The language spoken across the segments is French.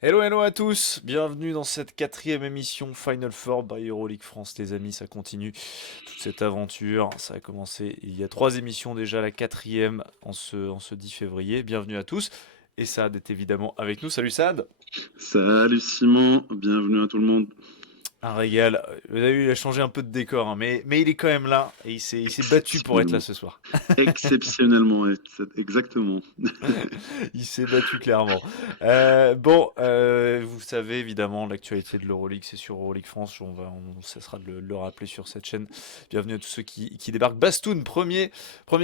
Hello, hello à tous, bienvenue dans cette quatrième émission Final Four by EuroLeague France, les amis, ça continue toute cette aventure, ça a commencé il y a 3 émissions déjà, la quatrième en ce 10 février, bienvenue à tous, et Saad est évidemment avec nous, salut Saad. Salut Simon, bienvenue à tout le monde. Un régal, vous avez vu, il a changé un peu de décor, hein, mais il est quand même là, et il s'est battu pour être là Exceptionnellement. ce soir. Exceptionnellement, ouais, exactement. Il s'est battu clairement. Vous savez évidemment l'actualité de l'Euroleague, c'est sur EuroLeague France. On cessera de le rappeler sur cette chaîne. Bienvenue à tous ceux qui débarquent. Bastoun, premier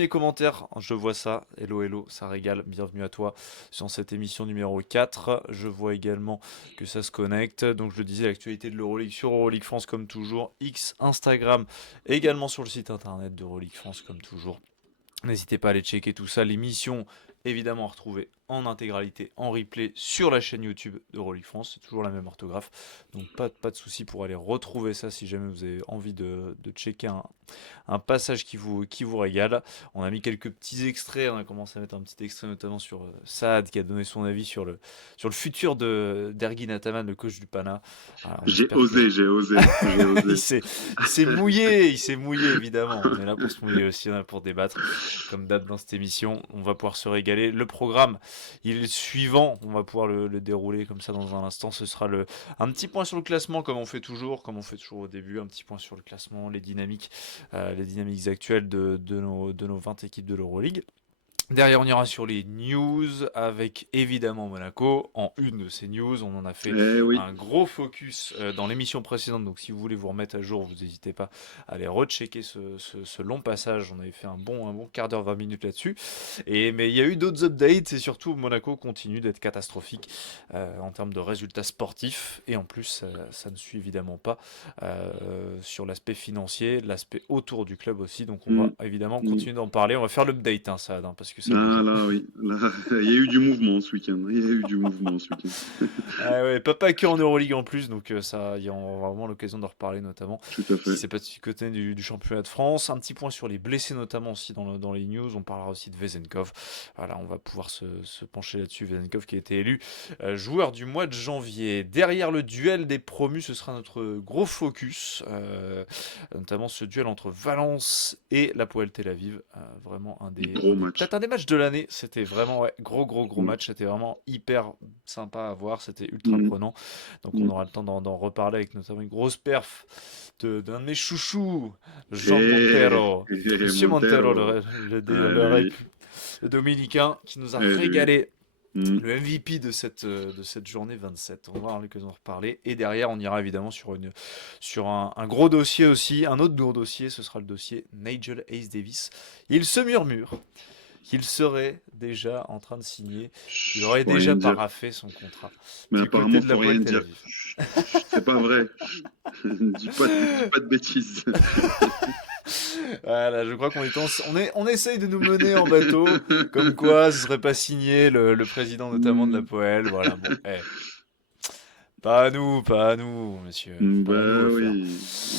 commentaire. Je vois ça. Hello, hello, ça régale. Bienvenue à toi sur cette émission numéro 4. Je vois également que ça se connecte. Donc je le disais, l'actualité de l'Euroleague sur EuroLeague France comme toujours. X, Instagram, également sur le site internet d'EuroLeague France comme toujours. N'hésitez pas à aller checker tout ça. L'émission, évidemment, à retrouver en intégralité, en replay sur la chaîne YouTube d'Euroleague France. C'est toujours la même orthographe. Donc, pas de souci pour aller retrouver ça si jamais vous avez envie de checker un passage qui vous régale. On a mis quelques petits extraits. On a commencé à mettre un petit extrait notamment sur Saad qui a donné son avis sur le futur d'Ergin Ataman, le coach du Pana. Voilà, on J'ai espère que osé, j'ai osé, j'ai il osé. s'est, il s'est mouillé évidemment. On est là pour se mouiller aussi, on est là pour débattre. Comme d'hab dans cette émission, on va pouvoir se régaler. Le programme, il est suivant. On va pouvoir le dérouler comme ça dans un instant. Ce sera un petit point sur le classement, comme on fait toujours au début. Un petit point sur le classement, les dynamiques actuelles de nos 20 équipes de l'Euroleague. Derrière, on ira sur les news avec évidemment Monaco. En une de ces news, on en a fait Eh oui. un gros focus dans l'émission précédente. Donc, si vous voulez vous remettre à jour, vous n'hésitez pas à aller rechecker ce long passage. On avait fait un bon quart d'heure, 20 minutes là-dessus. Mais il y a eu d'autres updates et surtout, Monaco continue d'être catastrophique en termes de résultats sportifs. Et en plus, ça ne suit évidemment pas sur l'aspect financier, l'aspect autour du club aussi. Donc, on va Mm, évidemment mm. continuer d'en parler. On va faire l'update, hein, ça, parce que ça bouge, Ah hein. là, oui. Là, il y a eu du mouvement ce week-end. Il y a eu du mouvement ce week-end. Ah ouais, pas que en Euroleague en plus, donc ça, on aura vraiment l'occasion d'en reparler, notamment Tout à ce qui fait. s'est passé du côté du championnat de France. Un petit point sur les blessés, notamment aussi dans les news. On parlera aussi de Vezenkov. Voilà, on va pouvoir se pencher là-dessus. Vezenkov qui a été élu joueur du mois de janvier. Derrière le duel des promus, ce sera notre gros focus, notamment ce duel entre Valence et l'Hapoel Tel Aviv. Vraiment Gros match. peut-être un des matchs de l'année. C'était vraiment ouais, gros Mm, match. C'était vraiment hyper sympa à voir, c'était ultra mm, prenant. Donc on mm. aura le temps d'en reparler avec notamment une grosse perf d'un de mes chouchous, Jean Montero. Monsieur Montero, Montero. le Dominicain, qui nous a Eh oui. régalé. Mm, Le MVP de cette journée 27. On va avoir l'occasion d'en reparler. Et derrière, on ira évidemment sur un gros dossier aussi. Un autre gros dossier, ce sera le dossier Nigel Hayes Davis. Il se murmure qu'il serait déjà en train de signer, qu'il chut, aurait faut rien déjà dire. paraphé son contrat Mais du côté apparemment, de faut la rien Poel Tel dire. Aviv. Chut, chut, c'est pas vrai. Dis pas de bêtises. Voilà, je crois on essaye de nous mener en bateau, comme quoi ce serait pas signé le président notamment de la Mm. Poel. Voilà, bon, pas à nous, monsieur, pas à nous Bah refaire. oui,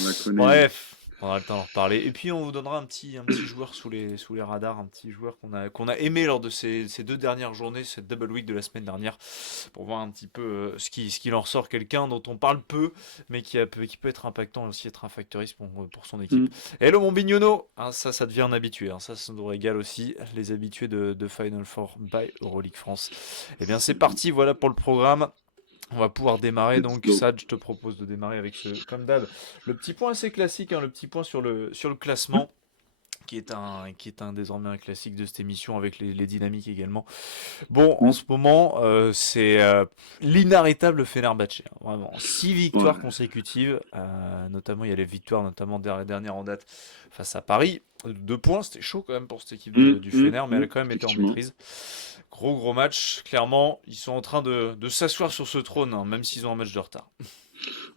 on la connaît. Bref, on aura le temps d'en reparler. Et puis on vous donnera un petit joueur sous les radars, un petit joueur qu'on a aimé lors de ces 2 dernières journées, cette double week de la semaine dernière, pour voir un petit peu ce qu'il en ressort. Quelqu'un dont on parle peu, mais qui peut être impactant et aussi être un factoriste pour son équipe. Mm. Hello mon Bignonneau, hein, ça devient un habitué, hein, ça nous régale aussi, les habitués de Final Four by EuroLeague France. Eh bien c'est parti, voilà pour le programme. On va pouvoir démarrer, Let's donc go. Sad, je te propose de démarrer avec comme d'hab, le petit point assez classique, hein, le petit point sur le classement, qui est désormais un classique de cette émission avec les dynamiques également. Bon, en Mm. ce moment, c'est l'inarrêtable Fenerbahçe, hein, vraiment. 6 victoires Ouais. consécutives, notamment il y a les victoires, notamment dernière en date face à Paris. 2 points, c'était chaud quand même pour cette équipe Mm, du mm, Fener, mais elle mm. a quand même été en Effectivement. maîtrise. Gros match, clairement, ils sont en train de s'asseoir sur ce trône, hein, même s'ils ont un match de retard.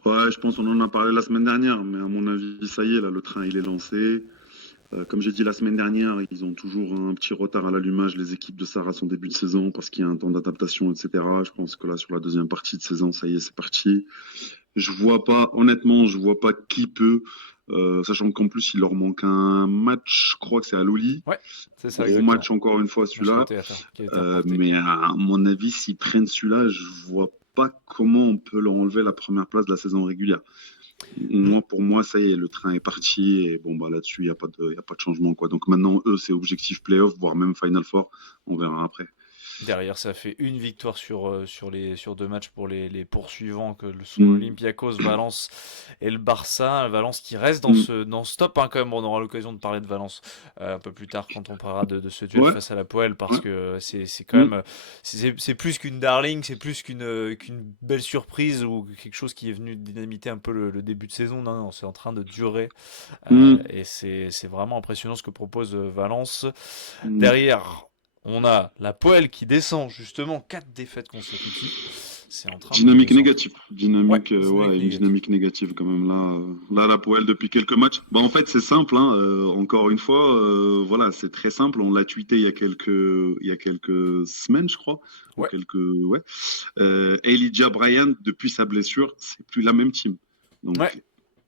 Ouais, je pense qu'on en a parlé la semaine dernière, mais à mon avis, ça y est, là, le train, il est lancé. Comme j'ai dit la semaine dernière, ils ont toujours un petit retard à l'allumage, les équipes de Sarah, en début de saison, parce qu'il y a un temps d'adaptation, etc. Je pense que là, sur la deuxième partie de saison, ça y est, c'est parti. Je vois pas, honnêtement, je vois pas qui peut, sachant qu'en plus, il leur manque un match, je crois que c'est à Loli. Ouais, c'est ça Gros exactement. match encore une fois, Match celui-là. qui a été reporté. Mais à mon avis, s'ils prennent celui-là, je vois pas comment on peut leur enlever la première place de la saison régulière. Hmm. Pour moi, ça y est, le train est parti et bon, bah là-dessus, y a pas de changement, quoi. Donc maintenant, eux, c'est objectif playoff, voire même Final Four. On verra après. Derrière, ça fait une victoire sur 2 matchs pour les poursuivants que sont Mm, l'Olympiakos, Valence et le Barça. Valence qui reste dans mm, ce top, hein, quand même. On aura l'occasion de parler de Valence un peu plus tard quand on parlera de ce duel ouais, face à la Poel ouais, parce que c'est quand mm, même c'est plus qu'une darling, c'est plus qu'une belle surprise ou quelque chose qui est venu dynamiter un peu le début de saison. Non, non, c'est en train de durer mm, et c'est vraiment impressionnant ce que propose Valence. mm. Derrière, on a la Poel qui descend justement 4 défaites consécutives. C'est en train Dynamique c'est en train- négative. Ouais, Ouais, dynamique une négative. dynamique négative quand même là. Là, la Poel depuis quelques matchs. Bah, en fait, c'est simple, hein, encore une fois, voilà, c'est très simple. On l'a tweeté il y a quelques semaines, je crois, ou Ouais, quelques, ouais. Elijah Bryant, depuis sa blessure, c'est plus la même team. ouais,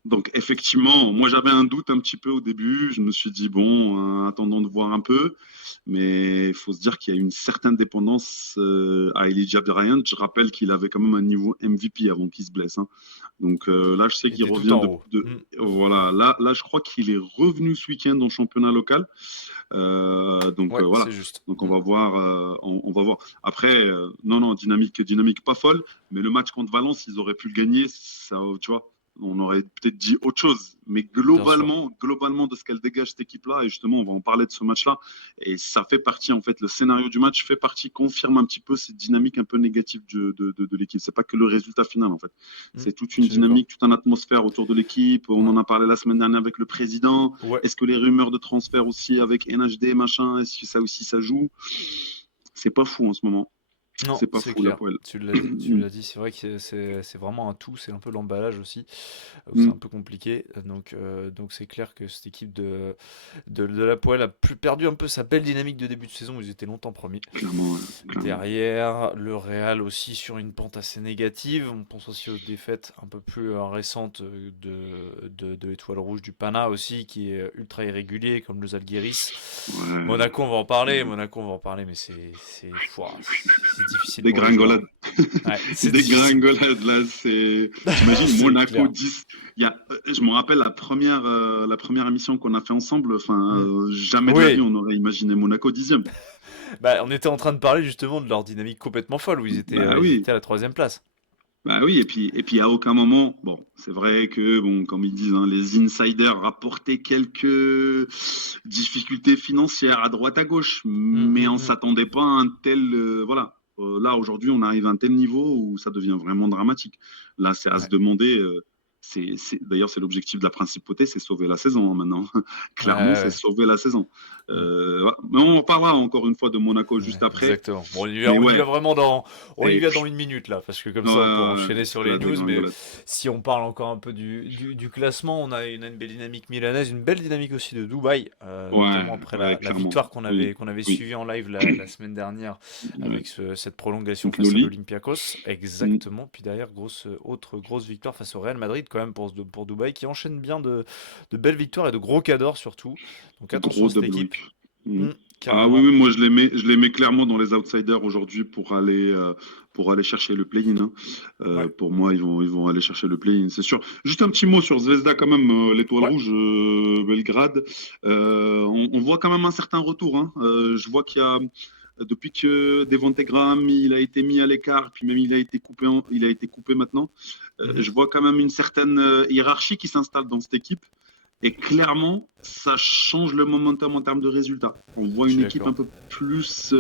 Donc effectivement, moi j'avais un doute un petit peu au début. Je me suis dit bon, attendons de voir un peu. Mais il faut se dire qu'il y a une certaine dépendance à Elijah Bryant. Je rappelle qu'il avait quand même un niveau MVP avant qu'il se blesse, hein. Donc là, je sais il qu'il était tout revient en haut. voilà. Là, je crois qu'il est revenu ce week-end en championnat local. Ouais, Voilà. c'est juste. Donc on va voir, on va voir. Après, non, dynamique pas folle, mais le match contre Valence, ils auraient pu le gagner. Ça, tu vois, on aurait peut-être dit autre chose. Mais Bien sûr. globalement de ce qu'elle dégage cette équipe-là, et justement, on va en parler de ce match-là. Et ça fait partie, en fait, le scénario du match fait partie, confirme un petit peu cette dynamique un peu négative de l'équipe. C'est pas que le résultat final, en fait. Mm, C'est toute je une suis d'accord. dynamique, toute une atmosphère autour de l'équipe. On Ouais. en a parlé la semaine dernière avec le président. Ouais. Est-ce que les rumeurs de transfert aussi avec NHD, machin, est-ce que ça aussi ça joue? C'est pas fou en ce moment. Non, C'est pas c'est fou la clair. poêle. Tu l'as dit, c'est vrai que c'est vraiment un tout, c'est un peu l'emballage aussi, où c'est Mm, un peu compliqué. Donc c'est clair que cette équipe de la Poel a perdu un peu sa belle dynamique de début de saison où ils étaient longtemps premiers. clairement, ouais, clairement. Derrière, le Real aussi sur une pente assez négative. On pense aussi aux défaites un peu plus récentes de l'Étoile Rouge du Pana aussi, qui est ultra irrégulier, comme le Zalgiris. Ouais. Monaco, Monaco, on va en parler, mais c'est difficile Des pour les joueurs. gringolades. Ouais, c'est Des difficile. gringolades, là, c'est. T'imagines, C'est Monaco clair. 10. Je me rappelle la première émission qu'on a fait ensemble. Enfin, Hmm. jamais de la vie Oui, on aurait imaginé Monaco 10e. bah, on était en train de parler justement de leur dynamique complètement folle, où Bah ils oui. étaient à la troisième place. Bah oui, et puis à aucun moment, bon, c'est vrai que, bon, comme ils disent, hein, les insiders rapportaient quelques difficultés financières à droite à gauche, Hmm, mais hmm, on hmm. s'attendait pas à un tel, voilà. Là, aujourd'hui, on arrive à un tel niveau où ça devient vraiment dramatique. Là, c'est à se Ouais, demander, d'ailleurs, c'est l'objectif de la principauté, c'est sauver la saison, hein, maintenant. ouais, Clairement, c'est ouais. sauver la saison. Hmm. Voilà. Mais on parlera encore une fois de Monaco Ouais, juste après. exactement. Bon, Mais on y va ouais, vraiment on y et va dans puis, une minute là, parce que comme ouais, ça on pourra ouais, ouais, enchaîner parce sur que les là, news. Mais dégringolade. si on parle encore un peu du classement, on a une belle dynamique milanaise, une belle dynamique aussi de Dubaï, Ouais, notamment après ouais, la clairement. victoire Oui, qu'on avait oui. suivie en live la semaine dernière Ouais. avec cette prolongation Contre face à l'Oli. l'Olympiakos. Mm. Exactement. Puis derrière, autre grosse victoire face au Real Madrid quand même pour Dubaï qui enchaîne bien de belles victoires et de gros cadors surtout. Donc attention Gros à cette double équipe. week. Mm. Hmm, Ah oui, carrément. oui, moi je les mets clairement dans les outsiders aujourd'hui pour aller chercher le play-in, hein. Ouais. Pour moi, ils vont aller chercher le play-in, c'est sûr. Juste un petit mot sur Zvezda quand même, l'étoile Ouais. rouge, Belgrade. On voit quand même un certain retour, hein. Je vois qu'il y a depuis que Devonte Graham il a été mis à l'écart, puis même il a été coupé maintenant. Mhm. Je vois quand même une certaine hiérarchie qui s'installe dans cette équipe. Et clairement, ça change le momentum en termes de résultats. On voit Je une suis équipe un d'accord. peu plus,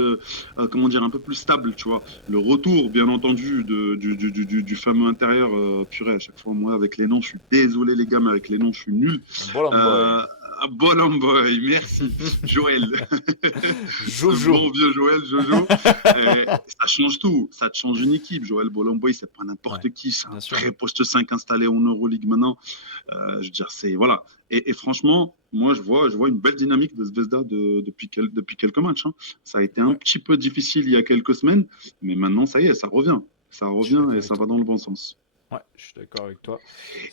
comment dire, un peu plus stable, tu vois. Le retour, bien entendu, du fameux intérieur, purée, à chaque fois, moi, avec les noms, je suis désolé, les gars, mais avec les noms, je suis nul. Bolland Boy. Euh, Boy, merci. Joël. Ce Jojo. bon vieux Joël, Jojo. Ça change tout. Ça te change une équipe. Joël Bolomboy, c'est pas Ouais, n'importe qui. C'est un bien sûr. vrai poste 5 installé en Euroleague maintenant. Je veux dire, c'est voilà. Et franchement, moi, je vois une belle dynamique de Zvezda depuis quelques matchs, hein. Ça a été un Ouais, petit peu difficile il y a quelques semaines, mais maintenant, ça y est, ça revient. Ça je suis revient d'accord et avec ça va toi. dans le bon sens. Ouais, je suis d'accord avec toi.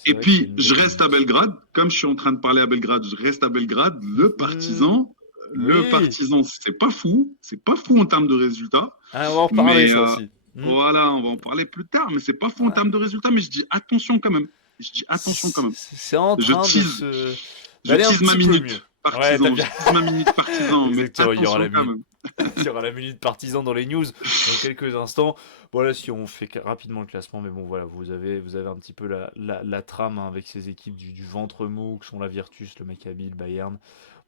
C'est Et vrai qu'il y a puis, une je belle reste à dynamique. Belgrade. Comme je suis en train de parler à Belgrade, je reste à Belgrade. Mhm. Le Oui. partisan, c'est pas fou. C'est pas fou en termes de résultats. Ah, on va en reparler Mais ça aussi. Hmm. Voilà, on va en parler plus tard, mais c'est pas faux en Ouais. termes de résultats, mais je dis attention quand même. Je dis attention quand même. C'est en Je train de tease, se je d'aller un tease ma petit peu mieux. minute Ouais, t'as partisan, bien. je tease ma minute partisan, mais Exactement, il y aura attention la quand minute. même. Il y aura la minute partisan dans les news dans quelques instants. Voilà, si on fait rapidement le classement, mais bon, voilà, vous avez un petit peu la trame hein, avec ces équipes du ventre mou, que sont la Virtus, le Maccabi, le Bayern.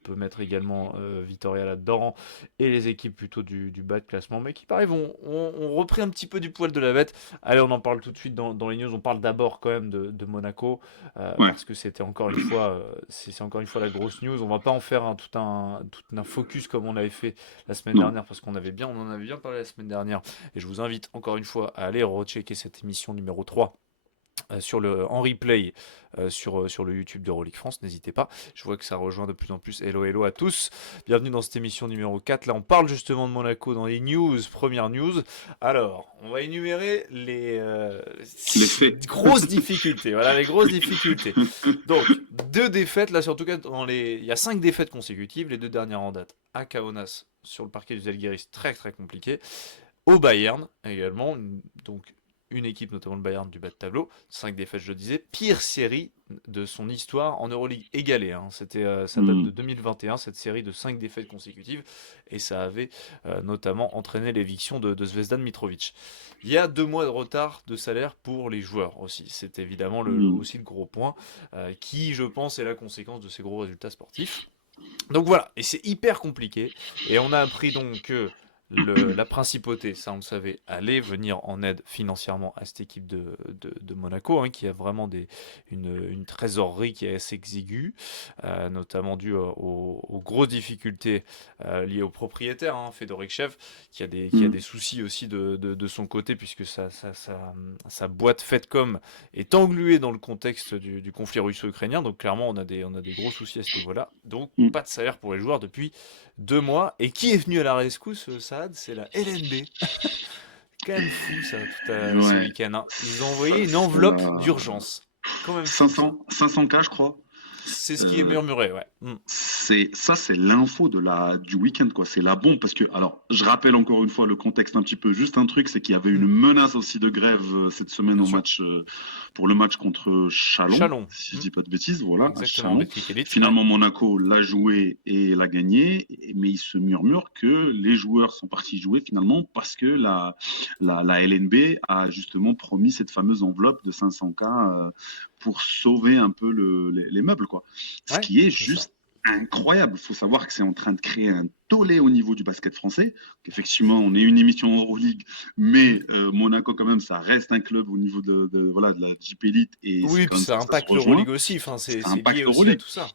On peut mettre également Vitoria là-dedans, et les équipes plutôt du bas de classement, mais qui, pareil, ont repris un petit peu du poil de la bête. Allez, on en parle tout de suite dans les news. On parle d'abord quand même de Monaco, Ouais, parce que c'était encore une fois, c'est encore une fois la grosse news. On va pas en faire tout un focus comme on avait fait la semaine non. dernière parce on en avait bien parlé la semaine dernière et je vous invite encore une fois à aller rechecker cette émission numéro 3 en replay sur le YouTube de Relique France, n'hésitez pas. Je vois que ça rejoint de plus en plus. Hello, hello à tous. Bienvenue dans cette émission numéro 4. Là, on parle justement de Monaco dans les news. Première news. Alors, on va énumérer Les faits. grosses difficultés. Voilà, les grosses difficultés. Donc, 2 défaites. Là, en tout cas, il y a 5 défaites consécutives. Les 2 dernières en date à Kaunas sur le parquet du Zalgiris, très très compliqué. Au Bayern également, donc une équipe, notamment le Bayern du bas de tableau, 5 défaites, je le disais, pire série de son histoire en Euroleague égalée. Hein. Ça date de Hmm. 2021, cette série de 5 défaites consécutives, et ça avait notamment entraîné l'éviction de Zvezdan Mitrovic. Il y a 2 mois de retard de salaire pour les joueurs aussi. C'est évidemment Hmm. aussi le gros point, qui, je pense, est la conséquence de ces gros résultats sportifs. Donc voilà, et c'est hyper compliqué. Et on a appris donc que la principauté, ça on le savait, allait venir en aide financièrement à cette équipe de Monaco, hein, qui a vraiment une trésorerie qui est assez exiguë, notamment due aux grosses difficultés liées au propriétaire, hein, Fedorikchev, qui a des Hmm. soucis aussi de son côté, puisque sa boîte Fedcom est engluée dans le contexte du conflit russo-ukrainien. Donc clairement, on a des gros soucis à ce niveau-là. Donc Hmm. pas de salaire pour les joueurs depuis 2 mois. Et qui est venu à la rescousse, Saad? C'est la LNB. Quand même fou ça, ce Ouais, week-end, hein. Ils ont ça, envoyé une enveloppe d'urgence. Quand même fou ça. 500K, je crois. C'est ce qui est Euh, murmuré, ouais. c'est l'info du week-end, quoi. C'est la bombe parce que, alors, je rappelle encore une fois le contexte un petit peu. Juste un truc, c'est qu'il y avait une Mm, menace aussi de grève cette semaine bien sûr. pour le match contre Chalon, Chalon. si je dis pas de bêtises, voilà, à Exactement, Chalon. Betclic Elite, ouais. Finalement, Monaco l'a joué et l'a gagné, mais il se murmure que les joueurs sont partis jouer finalement parce que la LNB a justement promis cette fameuse enveloppe de 500K pour sauver un peu les meubles, quoi. Ce Ouais, qui est c'est ça. juste incroyable. Il faut savoir que c'est en train de créer un tollé au niveau du basket français. Effectivement, on est une émission Euroleague, mais Mm. Monaco, quand même, ça reste un club au niveau voilà, de la JP Elite et c'est Oui, quand puis même ça ça se impacte rejoint. l'Euroleague aussi, enfin, c'est Ça c'est lié impacte aussi à Euroleague. tout ça.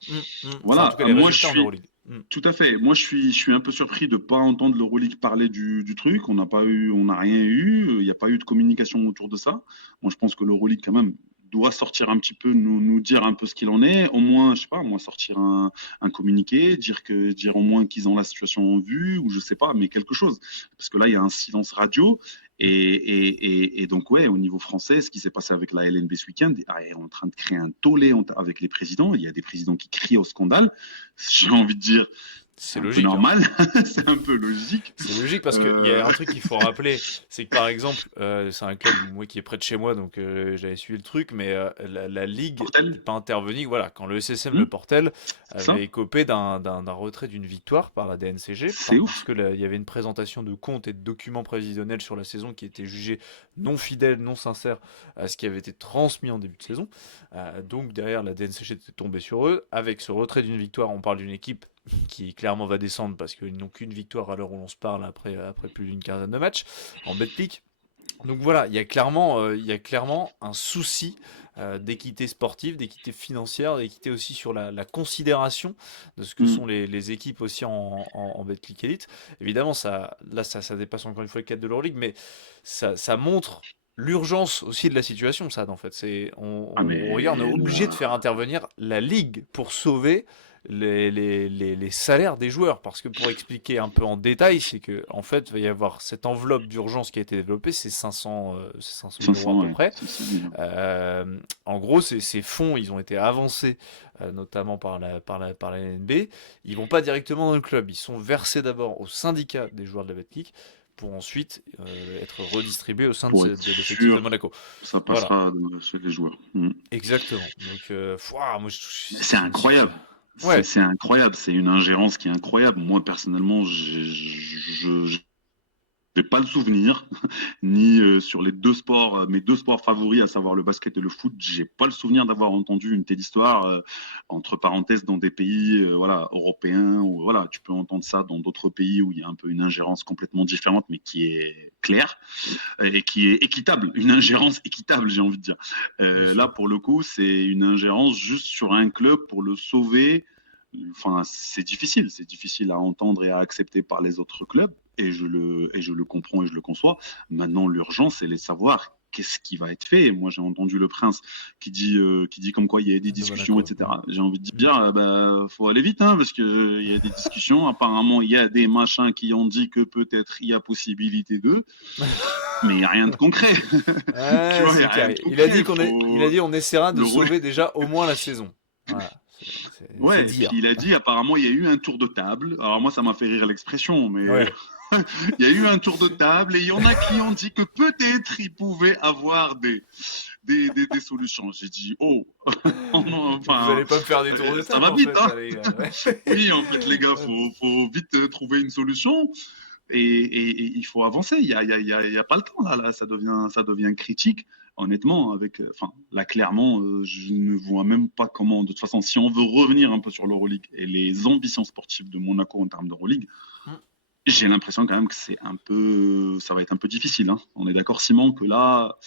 Enfin, en tout cas, Voilà, les moi je résultats en suis Euroleague. tout à fait. Moi je suis un peu surpris de ne pas entendre l'Euroleague parler du truc. On n'a rien eu. Il n'y a pas eu de communication autour de ça. Moi je pense que l'Euroleague quand même doit sortir un petit peu, nous dire un peu ce qu'il en est. Au moins, je sais pas, moi sortir un communiqué, dire au moins qu'ils ont la situation en vue ou je sais pas, mais quelque chose. Parce que là il y a un silence radio. Mm. Et donc, ouais, au niveau français, ce qui s'est passé avec la LNB ce week-end, on est en train de créer un tollé avec les présidents. Il y a des présidents qui crient au scandale. J'ai envie de dire, c'est C'est un peu logique, hein. normal, c'est un peu logique. C'est logique parce qu'il y Euh, a un truc qu'il faut rappeler, c'est que par exemple, c'est un club moi qui est près de chez moi, donc j'avais suivi le truc, mais la ligue Portel, n'est pas intervenue. Voilà, quand le SSM Le hmm, Portel c'est ça, avait écopé d'un retrait d'une victoire par la DNCG c'est parce ouf. que il y avait une présentation de comptes et de documents prévisionnels sur la saison qui était jugée non fidèle, non sincère à ce qui avait été transmis en début de saison. Donc derrière la DNCG était tombée sur eux avec ce retrait d'une victoire. On parle d'une équipe qui clairement va descendre parce qu'ils n'ont qu'une victoire à l'heure où l'on se parle après plus d'une quinzaine de matchs en Betclic. Donc voilà, il y a clairement un souci d'équité sportive, d'équité financière, d'équité aussi sur la considération de ce que Hmm. sont les équipes aussi en Betclic Elite. Évidemment, ça dépasse encore une fois le cadre de l'Euroleague, mais ça montre l'urgence aussi de la situation, ça, en fait. Ah, Regarde, on est mais obligé de là, faire intervenir la Ligue pour sauver les salaires des joueurs. Parce que pour expliquer un peu en détail, c'est que en fait, il va y avoir cette enveloppe d'urgence qui a été développée, c'est 500 000 euros à 500, peu ouais, près. 500 000. En gros, ces fonds, ils ont été avancés notamment par la NB. Ils vont pas directement dans le club, ils sont versés d'abord au syndicat des joueurs de la Betclic pour ensuite être redistribué au sein Pour de être l'effectif de sûr Monaco. que ça Voilà, passera chez les joueurs. exactement. Donc, moi, Mais c'est incroyable. Ouais, C'est incroyable. C'est une ingérence qui est incroyable. Moi, personnellement, je j'ai pas le souvenir, ni sur les deux sports, mes deux sports favoris, à savoir le basket et le foot, j'ai pas le souvenir d'avoir entendu une telle histoire, entre parenthèses, dans des pays, voilà, européens, ou voilà, tu peux entendre ça dans d'autres pays où il y a un peu une ingérence complètement différente, mais qui est claire et qui est équitable, une ingérence équitable, j'ai envie de dire. bien Là, sûr. pour le coup, c'est une ingérence juste sur un club pour le sauver. Enfin, c'est difficile à entendre et à accepter par les autres clubs, et je le comprends et je le conçois. Maintenant, l'urgence, c'est de savoir qu'est-ce qui va être fait. Moi, j'ai entendu le prince qui dit comme quoi il y a des De discussions, Monaco. etc. J'ai envie de Mm. dire, bah, faut aller vite, hein, parce que il y a des discussions. Apparemment, il y a des machins qui ont dit que peut-être il y a possibilité d'eux, mais il n'y a rien de concret. Tu Ouais, vois, il n'y c'est a rien clair. de Il a concret. dit il a Faut dit on essaiera de le rôle. sauver déjà au moins la saison. Voilà, c'est Ouais, et puis dire. il a dit apparemment il y a eu un tour de table. Alors moi ça m'a fait rire l'expression, mais Ouais. il y a eu un tour de table et il y en a qui ont dit que peut-être il pouvait avoir des solutions. J'ai dit oh, Vous enfin allez pas me faire des tours de ça table va en vite, fait, hein. là, les gars. Ouais. Oui, en fait les gars, Ouais. faut vite trouver une solution et il faut avancer. Il y a pas le temps là, ça devient critique. Honnêtement, avec, enfin, là clairement, je ne vois même pas comment. De toute façon, si on veut revenir un peu sur l'Euroleague et les ambitions sportives de Monaco en termes d'Euroleague, Mm. j'ai l'impression quand même que ça va être un peu difficile, hein. On est d'accord, Simon, que là,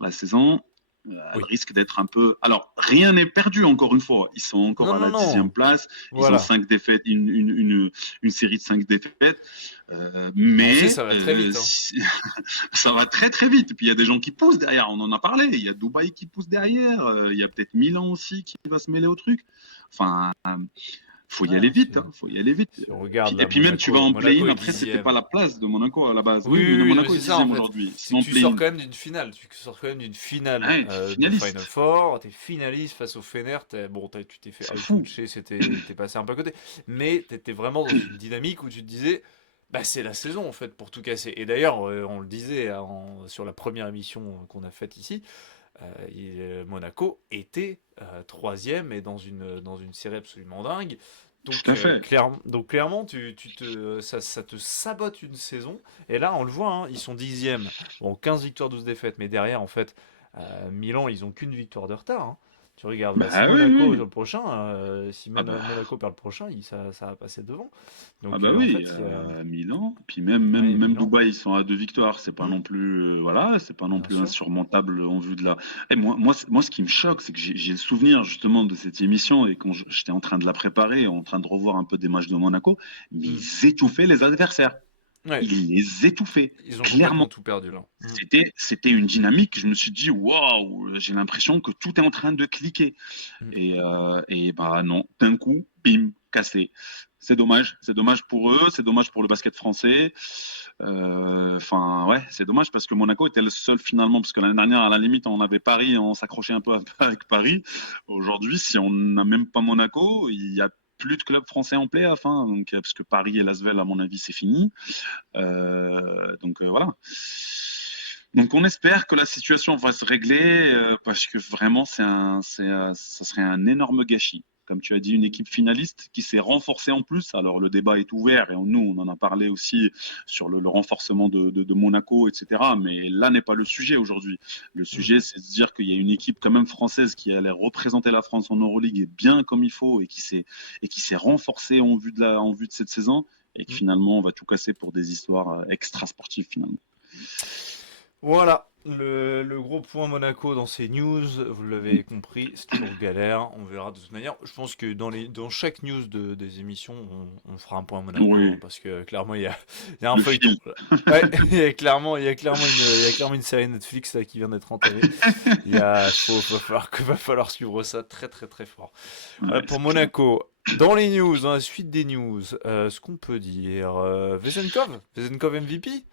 la saison, elle Oui. risque d'être un peu. Alors, rien n'est perdu, encore une fois. Ils sont encore Non, à non, la 10e non. place. Ils ont Voilà. 5 défaites, une série de 5 défaites. Mais on sait Mais ça va très vite, hein. ça va très très vite. Et puis il y a des gens qui poussent derrière. On en a parlé. Il y a Dubaï qui pousse derrière. Il y a peut-être Milan aussi qui va se mêler au truc. Enfin, faut y Ouais, aller hein, vite, hein, faut y aller vite. si on regarde Et là, puis même, tu vas Monaco, en Monaco play-in. est Après, c'était pas dixième. la place de Monaco à la base. Oui, Oui, mais oui, oui, mais Monaco est c'est ça en 10e fait. aujourd'hui. C'est C'est que en tu sors play-in. quand même d'une finale. Tu sors quand même d'une finale Ouais, t'es de Final finaliste. Four. T'es finaliste face au Fener. Bon, tu t'es fait C'est fou. out-coacher, t'es passé un peu à côté. Mais t'étais vraiment dans une dynamique où tu te disais, bah c'est la saison en fait pour tout casser. Et d'ailleurs, on le disait sur la première émission qu'on a faite ici, Monaco était troisième et dans une série absolument dingue. Tout à fait. Donc clairement, ça te sabote une saison. Et là, on le voit, hein, ils sont dixièmes. Bon, 15 victoires, 12 défaites. Mais derrière, en fait, Milan, ils ont qu'une victoire de retard, hein. Tu regardes, là, si Bah oui, Monaco oui. sur le prochain, si Ah bah, Monaco perd le prochain, ça va passer devant. ah Donc bah en oui. fait, il y a Milan. Puis ouais, même Milan. Dubaï, ils sont à 2 victoires. C'est pas Hmm, non plus, voilà, c'est pas non bien plus sûr. insurmontable en vue de la. Et moi, ce qui me choque, c'est que j'ai le souvenir justement de cette émission et quand j'étais en train de la préparer, en train de revoir un peu des matchs de Monaco, mais Hmm. ils étouffaient les adversaires. Ouais, Il les étouffait, ils ont clairement. complètement tout perdu là. Hmm. C'était une dynamique. Je me suis dit, waouh, j'ai l'impression que tout est en train de cliquer. Hmm. Et bah non, d'un coup, bim, cassé. C'est dommage pour eux, c'est dommage pour le basket français. Enfin, ouais, c'est dommage parce que Monaco était le seul finalement, parce que l'année dernière, à la limite, on avait Paris, on s'accrochait un peu avec Paris. Aujourd'hui, si on n'a même pas Monaco, il y a plus de clubs français en play-off, hein, donc, parce que Paris et Lasvel, à mon avis, c'est fini. Voilà. Donc on espère que la situation va se régler parce que vraiment ça serait un énorme gâchis. Comme tu as dit, une équipe finaliste qui s'est renforcée en plus. Alors le débat est ouvert et nous on en a parlé aussi sur le renforcement de Monaco, etc. Mais là n'est pas le sujet aujourd'hui. Le Hmm. sujet c'est de se dire qu'il y a une équipe quand même française qui allait représenter la France en Euroleague et bien comme il faut et qui s'est renforcée en vue de cette saison et que Hmm. finalement on va tout casser pour des histoires extra sportives finalement. Voilà, le gros point Monaco dans ces news, vous l'avez compris, c'est toujours galère, on verra de toute manière. Je pense que dans chaque news des émissions, on fera un point Monaco, hein, Oui, parce que clairement, il y a un le feuilleton. fil. Ouais, il y a clairement une série Netflix là, qui vient d'être entamée. Va falloir suivre ça très très très fort. Voilà Ouais, pour c'est clair. Monaco. Dans les news, dans la suite des news, ce qu'on peut dire, Vezenkov MVP.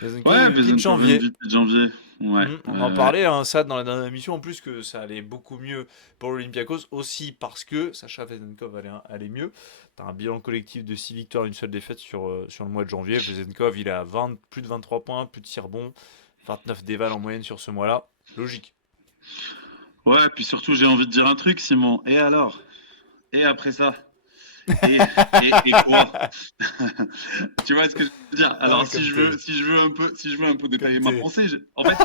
Vezenkov Ouais, MVP de Bezenkov janvier. MVP de janvier. Ouais, On en ouais. parlait, hein, ça, dans la dernière émission, en plus que ça allait beaucoup mieux pour l'Olympiakos, aussi parce que Sacha Vezenkov allait mieux. T'as un bilan collectif de 6 victoires, une seule défaite sur le mois de janvier. Vezenkov, il est à 20, plus de 23 points, plus de 6 rebonds, 29 dévals en moyenne sur ce mois-là. Logique. Ouais, puis surtout, j'ai envie de dire un truc, Simon. Et alors? Et après ça? Et, et quoi? Tu vois ce que je veux dire? Ah, Alors, comme t'es. si je veux un peu Comme détailler ma t'es. pensée, en fait,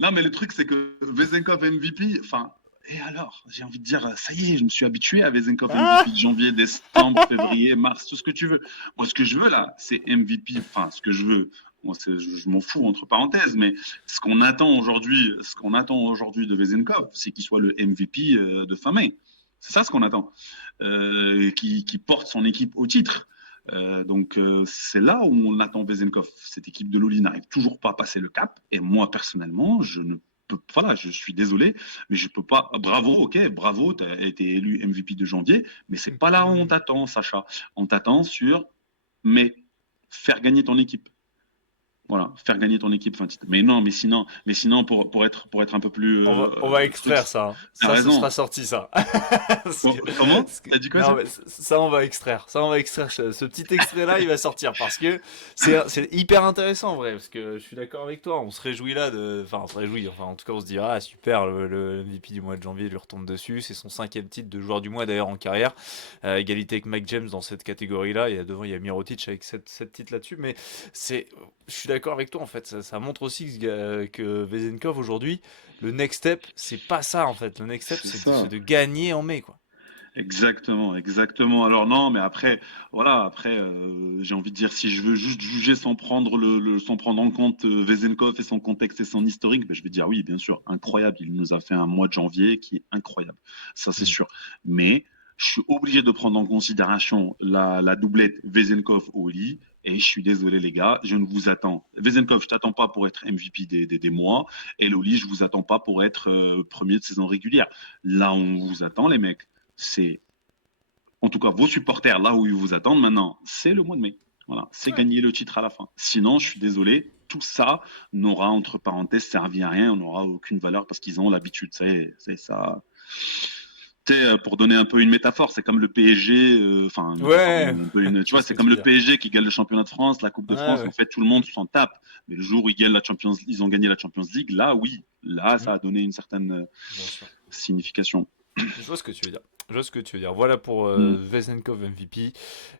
non, mais le truc, c'est que Vezenkov MVP, enfin, et alors? J'ai envie de dire, ça y est, je me suis habitué à Vezenkov MVP Ah. de janvier, décembre, février, mars, tout ce que tu veux. Moi, ce que je veux là, c'est MVP, enfin, ce que je veux. Moi, je m'en fous entre parenthèses, mais ce qu'on attend aujourd'hui de Vezenkov, c'est qu'il soit le MVP de fin mai. C'est ça ce qu'on attend, qui porte son équipe au titre. C'est là où on attend Vezenkov. Cette équipe de Loli n'arrive toujours pas à passer le cap. Et moi, personnellement, je ne peux voilà, je suis désolé, mais je peux pas. Bravo, ok, bravo, tu as été élu MVP de janvier, mais c'est pas là où on t'attend, Sacha. On t'attend sur, mais faire gagner ton équipe. Voilà, faire gagner ton équipe fin titre. Mais non, mais sinon pour être un peu plus On va truc, extraire ça, hein. t'as Ça, ce sera raison. sorti, ça. Comment? Parce que- T'as dit quoi non, ça? mais ça, on va extraire. Ça, on va extraire. Ce petit extrait-là, il va sortir parce que c'est hyper intéressant, en vrai. Parce que je suis d'accord avec toi. On se réjouit là de. Enfin, on se réjouit. Enfin, en tout cas, on se dit, ah, super, le MVP du mois de janvier lui retombe dessus. C'est son 5e titre de joueur du mois, d'ailleurs, en carrière. Égalité avec Mike James dans cette catégorie-là. Et devant, il y a Mirotic avec 7 titres là-dessus. Mais c'est. Je suis d'accord avec toi, en fait. Ça montre aussi que Vezenkov, aujourd'hui, le next step, c'est pas ça, en fait. Le next step, C'est c'est de ça. gagner en mai, quoi. Exactement, exactement. Alors non, mais après, voilà, après, j'ai envie de dire, si je veux juste juger sans prendre en compte Vezenkov et son contexte et son historique, ben, je vais dire oui, bien sûr, incroyable. Il nous a fait un mois de janvier qui est incroyable, ça c'est Mm. sûr. Mais je suis obligé de prendre en considération la doublette Vezenkov-Oli. Et je suis désolé les gars, je ne vous attends. Vezenkov, je t'attends pas pour être MVP des mois. Et Loli, je vous attends pas pour être premier de saison régulière. Là, on vous attend les mecs, c'est, en tout cas, vos supporters, là où ils vous attendent maintenant, c'est le mois de mai. Voilà, c'est Ouais, gagner le titre à la fin. Sinon, je bien suis sûr. désolé, tout ça n'aura, entre parenthèses, servi à rien, on n'aura aucune valeur parce qu'ils ont l'habitude. C'est ça. Tu sais, pour donner un peu une métaphore, c'est comme le PSG, enfin, une métaphore, Ouais, non, un peu une, je tu vois vois, ce c'est que comme tu veux le dire. PSG qui gagne le championnat de France, la Coupe de Ouais, France, en ouais. fait, tout le Mm, monde s'en tape. Mais le jour où ils ont gagné la Champions League, là, oui, là, mm, ça a donné une certaine bien sûr. signification. Je vois ce que tu veux dire. Je vois ce que tu veux dire. Voilà pour Mm. Vezenkov MVP.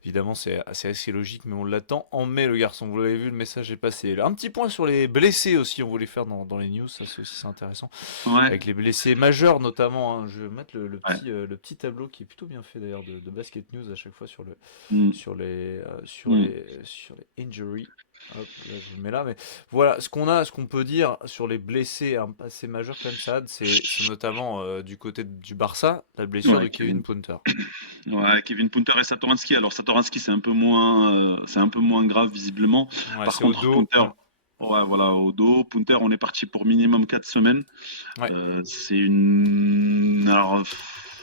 Évidemment, c'est assez logique, mais on l'attend en mai, le garçon. Vous l'avez vu, le message est passé. Un petit point sur les blessés aussi, on voulait faire dans les news. Ça, c'est aussi c'est intéressant. Ouais, Avec les blessés majeurs notamment, hein. Je vais mettre ouais. le petit tableau qui est plutôt bien fait d'ailleurs de Basket News à chaque fois sur le Mm. sur les sur Mm. les sur les injuries. Hop, là je vous le mets là, mais voilà ce qu'on peut dire sur les blessés assez majeurs comme ça, c'est notamment du côté du Barça, la blessure de Ouais, Kevin Kevin. Punter. Ouais, Kevin Punter et Satoransky. Alors Satoransky, c'est un peu moins grave visiblement. Ouais, Par c'est au contre, dos. Punter, ouais, voilà, au dos. Punter, on est parti pour minimum 4 semaines. Ouais. C'est une, alors,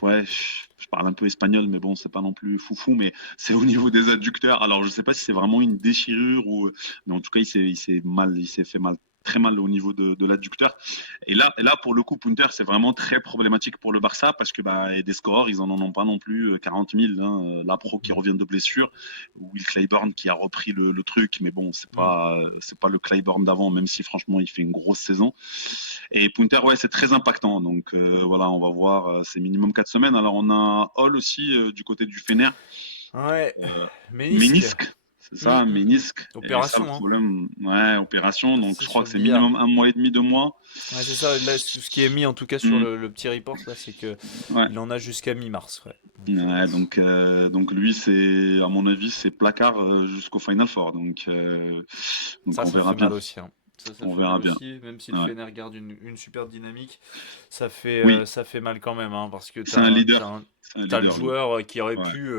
ouais, je parle un peu espagnol, mais bon, c'est pas non plus foufou, mais c'est au niveau des adducteurs. Alors, je sais pas si c'est vraiment une déchirure ou, mais en tout cas, il s'est fait mal, très mal au niveau de l'adducteur. Et là, pour le coup, Punter, c'est vraiment très problématique pour le Barça parce que bah, et des scores, ils en ont pas non plus 40 000. Hein. La pro qui Mm, revient de blessure, Will Clyburn qui a repris le truc, mais bon, mm. c'est pas le Clyburn d'avant, même si franchement, il fait une grosse saison. Et Punter, ouais, c'est très impactant. Donc voilà, on va voir. C'est minimum 4 semaines. Alors on a Hall aussi du côté du Fener. Ouais, Euh, ménisque. Ménisque, c'est ça, Mm. ménisque. Et ça, le Opération, hein. problème, ouais, opération. Donc Passé je crois sur que le c'est billard. minimum un mois et demi, 2 mois. Ouais, c'est ça. Là, ce qui est mis en tout cas sur Hmm, le petit report là, c'est que ouais. il en a jusqu'à mi-mars. Ouais. Ouais, donc lui, c'est, à mon avis, c'est placard jusqu'au Final Four. Donc on Ça verra fait mal bien. aussi, hein. Ça On fait mal verra bien. aussi, même si le Ouais. Fener garde une super dynamique, Oui, ça fait mal quand même, hein, parce que c'est un leader. C'est un t'as le leader, lui. joueur qui aurait Ouais. pu,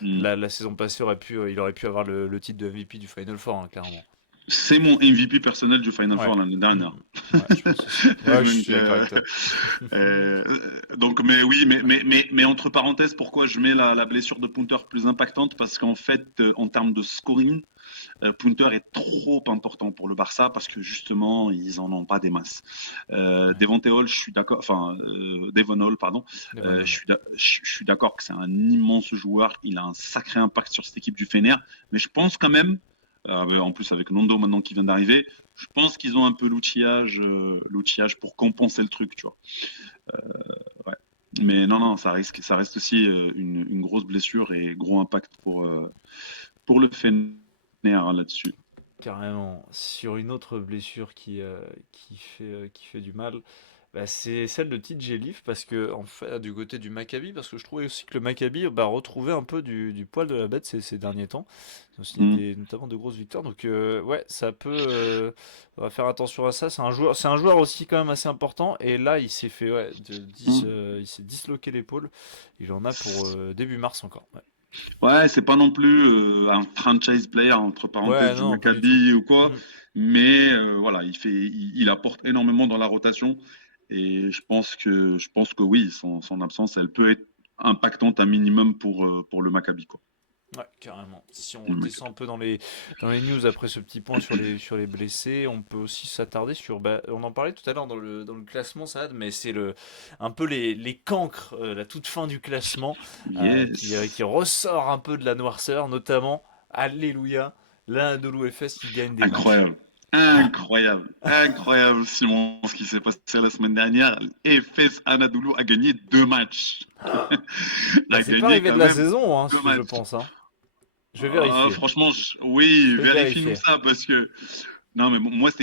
Hmm. la saison passée, il aurait pu avoir le titre de MVP du Final Four, hein, clairement. C'est mon MVP personnel du Final Ouais. Four l'année dernière. Ouais, je pense aussi. Ouais, je Donc, suis d'accord avec toi. euh, mais oui, mais entre parenthèses, pourquoi je mets la blessure de Punter plus impactante? Parce qu'en fait, en termes de scoring, Punter est trop important pour le Barça parce que justement, ils en ont pas des masses. Ouais. Devonte Hall, je suis d'accord, enfin, Devon Hall, pardon, Devon Hall, ouais. je suis d'accord que c'est un immense joueur, il a un sacré impact sur cette équipe du Fener, mais je pense quand même, en plus avec Nando maintenant qui vient d'arriver, je pense qu'ils ont un peu l'outillage pour compenser le truc, tu vois. Ouais. Mais non, ça reste aussi une grosse blessure et gros impact pour le Fener là-dessus. Carrément. Sur une autre blessure qui fait du mal, bah, c'est celle de TJ Leaf parce que en fait du côté du Maccabi parce que je trouvais aussi que le Maccabi bah, retrouvait un peu du poil de la bête ces derniers temps. Ils ont signé Mm. notamment de grosses victoires donc ouais ça peut on va faire attention à ça. C'est un joueur aussi quand même assez important et là il s'est fait ouais, Mm. il s'est disloqué l'épaule. Il en a pour début mars encore. Ouais, Ouais, c'est pas non plus un franchise player entre parenthèses ouais du non pas du tout. Maccabi ou quoi, Mm. mais voilà, il apporte énormément dans la rotation et je pense que oui, son absence, elle peut être impactante un minimum pour le Maccabi quoi. Ouais, carrément. Si on Le Maccabi. redescend un peu dans les news après ce petit point sur les blessés, on peut aussi s'attarder sur. Bah, on en parlait tout à l'heure dans le classement, Saad, mais c'est un peu les cancres, la toute fin du classement, qui Yes, ressort un peu de la noirceur, notamment, alléluia, l'Anadolu FS qui gagne des matchs. incroyable. Ah, Incroyable, incroyable, Simon, ce qui s'est passé la semaine dernière. Efes Anadolu a gagné 2 matchs. bah, A c'est pas gagné arrivé de quand la même saison, hein, deux je matchs. pense. Hein. Je vais vérifier. Franchement, Je oui, vais vérifie-nous vérifier. ça parce que non, mais moi cette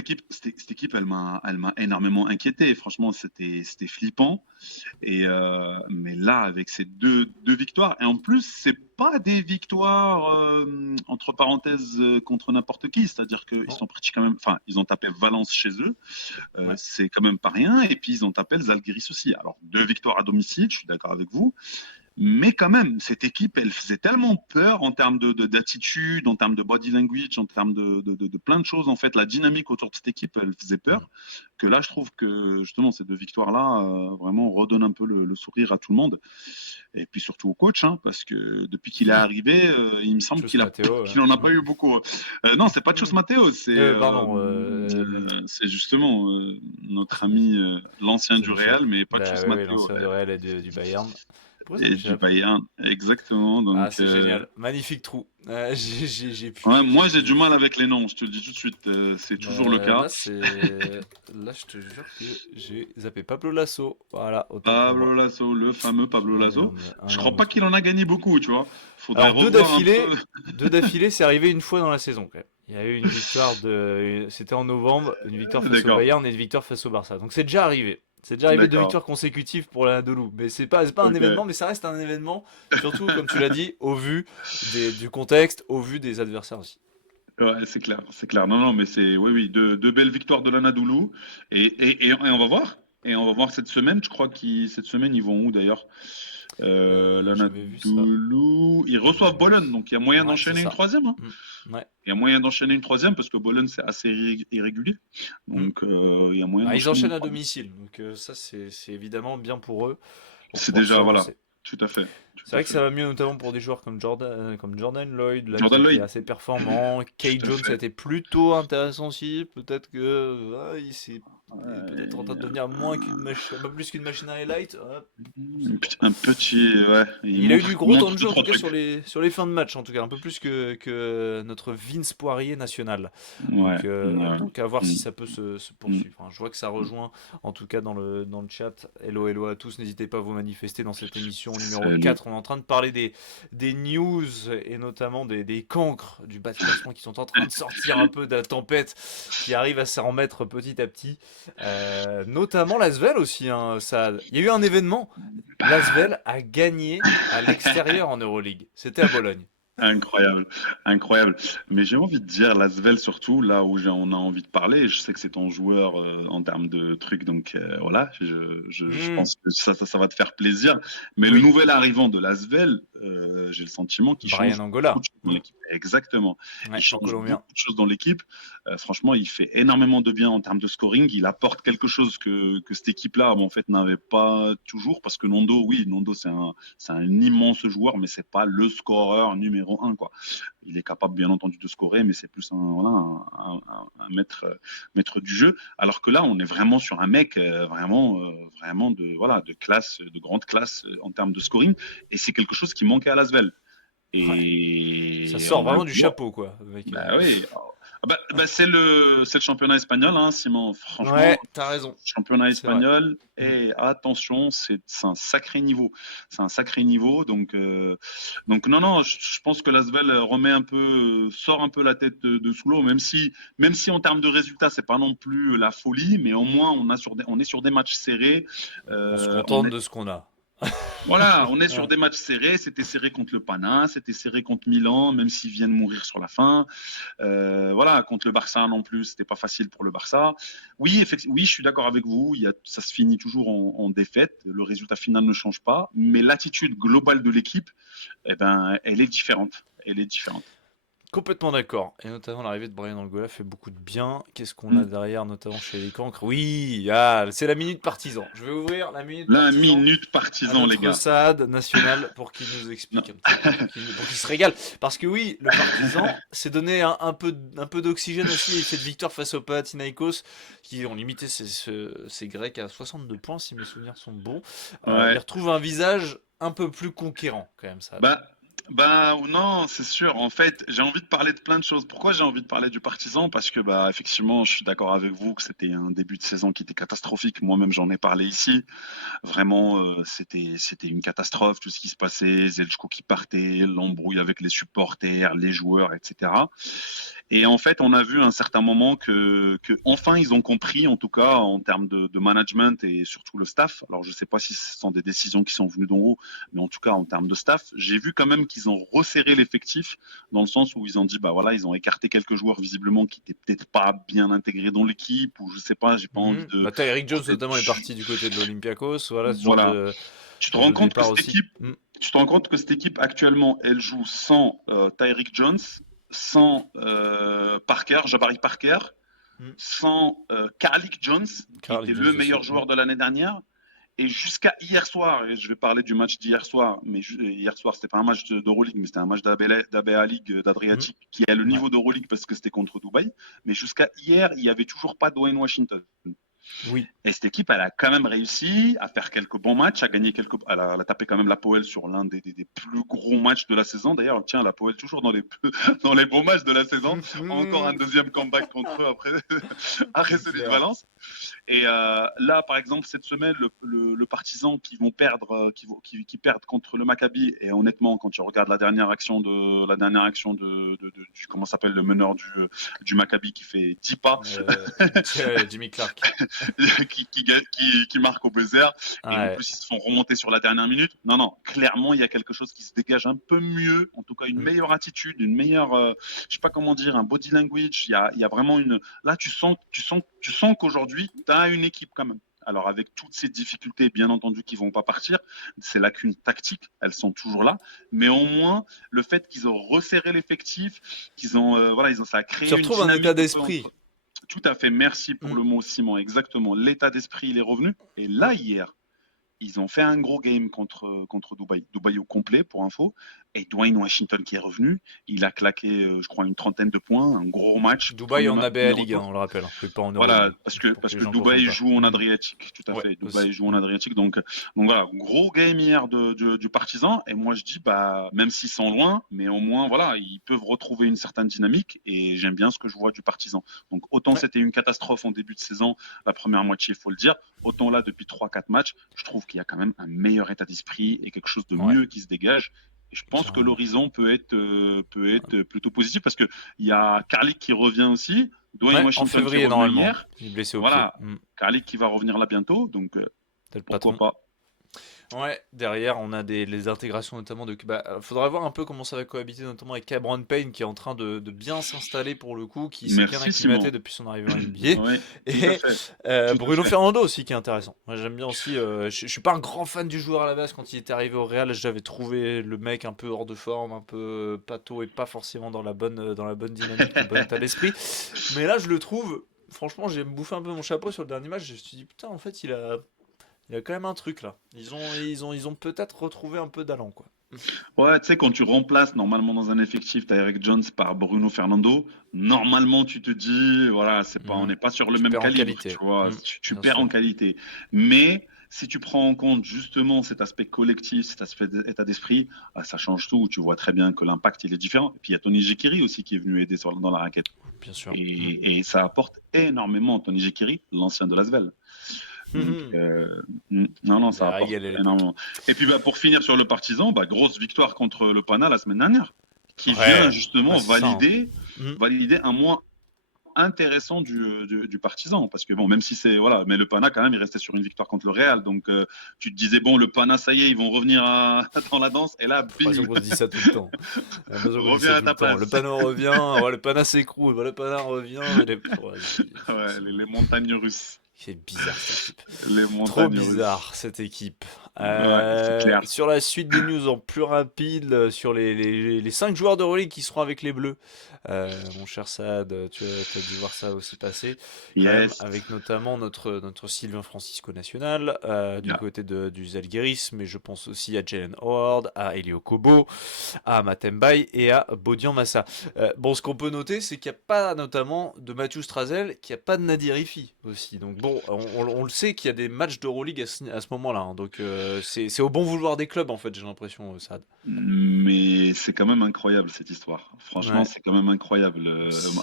équipe, elle m'a énormément inquiété. Franchement, c'était flippant. Mais là, avec ces deux victoires, et en plus, c'est pas des victoires entre parenthèses contre n'importe qui. C'est-à-dire qu'ils Non. sont partis quand même. Enfin, ils ont tapé Valence chez eux, Ouais. c'est quand même pas rien. Et puis ils ont tapé le Zalgiris aussi. Alors 2 victoires à domicile, je suis d'accord avec vous. Mais quand même, cette équipe, elle faisait tellement peur en termes d'attitude, en termes de body language, en termes de plein de choses. En fait, la dynamique autour de cette équipe, elle faisait Mm. peur. Que là, je trouve que justement, ces 2 victoires-là, vraiment redonnent un peu le sourire à tout le monde. Et puis surtout au coach, hein, parce que depuis qu'il est arrivé, il me semble Chose Matteo. qu'il en a pas eu beaucoup. Non, c'est pas Chus Mm. Mateo, Pardon. c'est justement notre ami, l'ancien C'est du Real, Michel. mais pas Chus Bah oui, oui, Mateo. l'ancien du Real et du Bayern. Pourquoi ça Et du m'échappe? Bayern, exactement. Ah, Donc, c'est génial. Magnifique trou. J'ai ouais, pu. moi, j'ai du mal avec les noms, je te le dis tout de suite. C'est toujours le cas. Là, là, je te jure que j'ai zappé Pablo Lasso. Voilà, autant pour Pablo moi. Lasso, le fameux J'ai Pablo un Lasso. erreur de, un Je erreur crois de pas trop. qu'il en a gagné beaucoup, tu vois. Faudrait Alors, deux revoir un peu. d'affilée. Deux d'affilée, c'est arrivé une fois dans la saison, quand même. Il y a eu une victoire c'était en novembre, une victoire face au D'accord, Bayern et une victoire face au Barça. Donc c'est déjà arrivé. C'est déjà arrivé deux d'accord. victoires consécutives pour la Delou. Mais c'est pas un événement, Ok. mais ça reste un événement, surtout comme tu l'as dit, au vu du contexte, au vu des adversaires aussi. Ouais, c'est clair, c'est clair. Non, non, mais c'est, oui, oui, deux belles victoires de l'Anadolu. Et on va voir. Et on va voir cette semaine. Je crois qu'ils, cette semaine, ils vont où d'ailleurs? J'avais vu ça. L'Anadolu, ils reçoivent Euh, Bologne, donc il y a moyen ouais, c'est d'enchaîner une ça. troisième, hein. Mm. Ouais. Il y a moyen d'enchaîner une troisième parce que Bologne, c'est assez irrégulier. Mm. Donc, il y a moyen Ah, ils d'enchaîner une enchaînent à troisième. domicile, donc ça c'est évidemment bien pour eux, pour C'est pouvoir se déjà, voilà, relancer. tout à fait. C'est Tout à vrai que fait. ça va mieux notamment pour des joueurs comme Jordan Lloyd là, qui a Jordan été Lloyd, assez performant. Kay tout à Jones a fait. été plutôt intéressant aussi. Peut-être que il est peut-être en train de Ouais, devenir moins qu'une machine, pas plus qu'une machine à highlight. Je sais pas. un petit, ouais, Il a eu du il gros temps montre de deux, jeu en trois tout cas sur trucs. les fins de match en tout cas un peu plus que notre Vince Poirier national. Ouais, ouais. Donc à voir si Mm, ça peut se mm, poursuivre. Hein. Je vois que ça rejoint en tout cas dans le chat. Hello hello à tous, n'hésitez pas à vous manifester dans cette émission numéro Salut. 4. On est en train de parler des news et notamment des cancres du bas de classement qui sont en train de sortir un peu de la tempête qui arrive à s'en remettre petit à petit. Notamment l'Asvel aussi. Hein, il y a eu un événement. L'Asvel a gagné à l'extérieur en Euroleague. C'était à Bologne. Incroyable, incroyable. Mais j'ai envie de dire, Lasvel surtout, là où on a envie de parler, je sais que c'est ton joueur en termes de trucs, donc voilà, je Hmm, pense que ça va te faire plaisir. Mais le oui. nouvel arrivant de Lasvel, j'ai le sentiment qu'il Brian change beaucoup Angola. de choses dans l'équipe. Exactement. Ouais, Il le change Colombien. beaucoup de choses dans l'équipe. Franchement, il fait énormément de bien en termes de scoring. Il apporte quelque chose que cette équipe-là, en fait, n'avait pas toujours. Parce que Nondo, oui, Nondo, c'est un immense joueur, mais c'est pas le scoreur numéro un, quoi. Il est capable, bien entendu, de scorer, mais c'est plus un maître du jeu. Alors que là, on est vraiment sur un mec vraiment de classe, de grande classe en termes de scoring. Et c'est quelque chose qui manquait à Lasvel. Ouais. Et Ça sort on a vraiment du vu, chapeau, quoi. Avec, bah oui. C'est le championnat espagnol, hein, Simon. Franchement, Ouais, t'as raison. championnat C'est vrai. espagnol. Et attention, c'est un sacré niveau. C'est un sacré niveau. Donc non, je pense que l'Asvel sort un peu la tête de sous l'eau, même si en termes de résultats, c'est pas non plus la folie, mais au moins on est sur des matchs serrés. On se On contente est de ce qu'on a. Voilà, on est sur Ouais. des matchs serrés. C'était serré contre le Pana, c'était serré contre Milan, même s'ils viennent mourir sur la fin. Voilà, contre le Barça non plus, c'était pas facile pour le Barça. Oui, oui, je suis d'accord avec vous. Ça se finit toujours en défaite. Le résultat final ne change pas, mais l'attitude globale de l'équipe, eh ben, elle est différente. Elle est différente. Complètement d'accord. Et notamment l'arrivée de Brian Angola fait beaucoup de bien. Qu'est-ce qu'on a Mm. derrière, notamment chez les cancres? Oui, c'est la minute partisan. Je vais ouvrir la minute La partisan minute à partisan, les notre gars. Saad national pour qu'il nous explique Non. un petit peu, pour qu'il se régale. Parce que oui, le partisan s'est donné un peu d'oxygène aussi. Il fait de victoire face au Panathinaikos, qui ont limité ces Grecs à 62 points, si mes souvenirs sont bons. Il Ouais. retrouve un visage un peu plus conquérant, quand même, Saad. Bah, non, c'est sûr. En fait, j'ai envie de parler de plein de choses. Pourquoi j'ai envie de parler du Partizan? Parce que, effectivement, je suis d'accord avec vous que c'était un début de saison qui était catastrophique. Moi-même, j'en ai parlé ici. Vraiment, c'était une catastrophe, tout ce qui se passait, Zelchko qui partait, l'embrouille avec les supporters, les joueurs, etc. Et en fait, on a vu à un certain moment que enfin ils ont compris, en tout cas en termes de management et surtout le staff. Alors je ne sais pas si ce sont des décisions qui sont venues d'en haut, mais en tout cas en termes de staff, j'ai vu quand même qu'ils ont resserré l'effectif dans le sens où ils ont dit voilà, ils ont écarté quelques joueurs visiblement qui n'étaient peut-être pas bien intégrés dans l'équipe ou je sais pas, j'ai pas envie de Eric Jones porter notamment est parti du côté de l'Olympiakos, voilà ce genre voilà. de, Tu te genre rends de compte que départ cette aussi. équipe, tu te rends compte que cette équipe actuellement, elle joue sans Tyreek Jones, sans Jabari Parker, Mm. sans Karlik Jones, qui Carl était le Jones aussi. meilleur joueur de l'année dernière. Et jusqu'à hier soir, et je vais parler du match d'hier soir, mais hier soir, c'était pas un match d'Euroleague, mais c'était un match d'ABA League Mm. d'Adriatique, qui est le Ouais. niveau d'Euroleague parce que c'était contre Dubaï. Mais jusqu'à hier, il n'y avait toujours pas Dwayne Washington. Oui. Et cette équipe, elle a quand même réussi à faire quelques bons matchs, à gagner elle a tapé quand même la Poel sur l'un des plus gros matchs de la saison. D'ailleurs, tiens, la Poel toujours dans les, dans les bons matchs de la saison. Encore un deuxième comeback contre eux après, après C'est celui de clair. Valence. Et là, par exemple, cette semaine, le Partizan qui vont perdre, qui perdent contre le Maccabi. Et honnêtement, quand tu regardes la dernière action comment s'appelle le meneur du Maccabi qui fait 10 pas, Jimmy Clark. qui marque au buzzer. Et en Ouais. plus, ils se font remonter sur la dernière minute. Non, clairement, il y a quelque chose qui se dégage un peu mieux, en tout cas une Mm. meilleure attitude, une meilleure, je sais pas comment dire, un body language. Il y a vraiment une. Là, tu sens qu'aujourd'hui, tu as une équipe quand même. Alors avec toutes ces difficultés, bien entendu, qui vont pas partir, ces lacunes tactiques, elles sont toujours là. Mais au moins, le fait qu'ils ont resserré l'effectif, ça a créé Tu une retrouves un état dynamique un peu d'esprit. entre. Tout à fait, merci pour Mm. le mot, Simon. Exactement. L'état d'esprit, il est revenu. Et Mm. là, hier, ils ont fait un gros game contre Dubaï. Dubaï au complet, pour info. Et Dwayne Washington qui est revenu, il a claqué, je crois, une trentaine de points. Un gros match. Dubaï en ABA Premier League, hein, retour. on le rappelle, hein, pas en Voilà, Euroleague, parce pour que les que gens ne confondent Dubaï pas. joue en Mm. Adriatique, tout à Ouais, fait. Dubaï aussi. joue en Adriatique, donc voilà, gros game hier du Partizan. Et moi je dis, même s'ils sont loin, mais au moins voilà, ils peuvent retrouver une certaine dynamique. Et j'aime bien ce que je vois du Partizan. Donc autant Ouais. c'était une catastrophe en début de saison, la première moitié, il faut le dire. Autant là, depuis 3-4 matchs, je trouve qu'il y a quand même un meilleur état d'esprit et quelque chose de Ouais, mieux qui se dégage. Et je pense que carrément. l'horizon peut être plutôt positif parce qu'il y a Karlik qui revient aussi. Dwayne Ouais, en Washington qui est février revenu normalement. hier. Il est blessé au pied. Voilà, Karlik qui va revenir là bientôt, donc C'est le pourquoi patron. pas. Ouais, derrière, on a les intégrations notamment de. Bah, faudra voir un peu comment ça va cohabiter, notamment avec Cameron Payne qui est en train de bien s'installer pour le coup, qui s'est bien Merci acclimaté Simon. depuis son arrivée en NBA. Oui, tout à Et fait. Tout à Bruno fait. Fernando aussi qui est intéressant. Moi j'aime bien aussi. Je suis pas un grand fan du joueur à la base. Quand il était arrivé au Real, j'avais trouvé le mec un peu hors de forme, un peu pâteau et pas forcément dans la bonne dynamique, le bon état d'esprit. Mais là, je le trouve. Franchement, j'ai bouffé un peu mon chapeau sur le dernier match. Je me suis dit, putain, en fait, il y a quand même un truc là. Ils ont peut-être retrouvé un peu d'allant, quoi. Ouais, tu sais, quand tu remplaces normalement dans un effectif Derek Jones par Bruno Fernando, normalement tu te dis, voilà, on Mhm. n'est pas sur le Tu même perds en calibre, tu qualité. vois, Mhm. tu Bien perds en sûr. qualité. Mais si tu prends en compte justement cet aspect collectif, cet aspect d'état d'esprit, ah, ça change tout. Tu vois très bien que l'impact il est différent. Et puis il y a Tony Jekiri aussi qui est venu aider dans la raquette. Bien sûr. Mhm. Et ça apporte énormément Tony Jekiri, l'ancien de Lasvel. Donc, non, non, Il ça a apporte régalé à l'époque. énormément. Et puis, bah, pour finir sur le Partizan, bah, grosse victoire contre le Pana la semaine dernière, qui vient Ouais, justement ouais, c'est ça, hein. Mhm. valider un mois intéressant du Partizan. Parce que, bon, même si c'est. Voilà, mais le Pana, quand même, il restait sur une victoire contre le Real. Donc, tu te disais, bon, le Pana, ça y est, ils vont revenir dans la danse. Et là, J'ai l'impression bim, qu'on se dit ça tout le temps. J'ai l'impression qu'on dit ça reviens à tout le ta temps. Le place. panneau revient, ouais, le pana s'écroule, ouais, le pana revient. Ouais, Ouais, les montagnes russes. c'est bizarre cette équipe. Les Trop montagnes russes. bizarre cette équipe. Ouais, c'est clair. Sur la suite des news en plus rapide, sur les 5 joueurs de Euroleague qui seront avec les Bleus. Mon cher Saad, tu as dû voir ça aussi passer. Quand même, Yes. avec notamment notre Sylvain Francisco National, du Yeah. côté du Zalgiris, mais je pense aussi à Jalen Howard, à Elio Kobo, à Matembaye et à Bodian Massa. Bon, ce qu'on peut noter, c'est qu'il n'y a pas notamment de Mathieu Strazel, qu'il n'y a pas de Nadir Rifi aussi. Donc bon, on le sait qu'il y a des matchs d'Euroleague à ce moment-là, hein. Donc c'est au bon vouloir des clubs en fait, j'ai l'impression, Saad. Mais c'est quand même incroyable cette histoire. Franchement, Ouais. c'est quand même incroyable.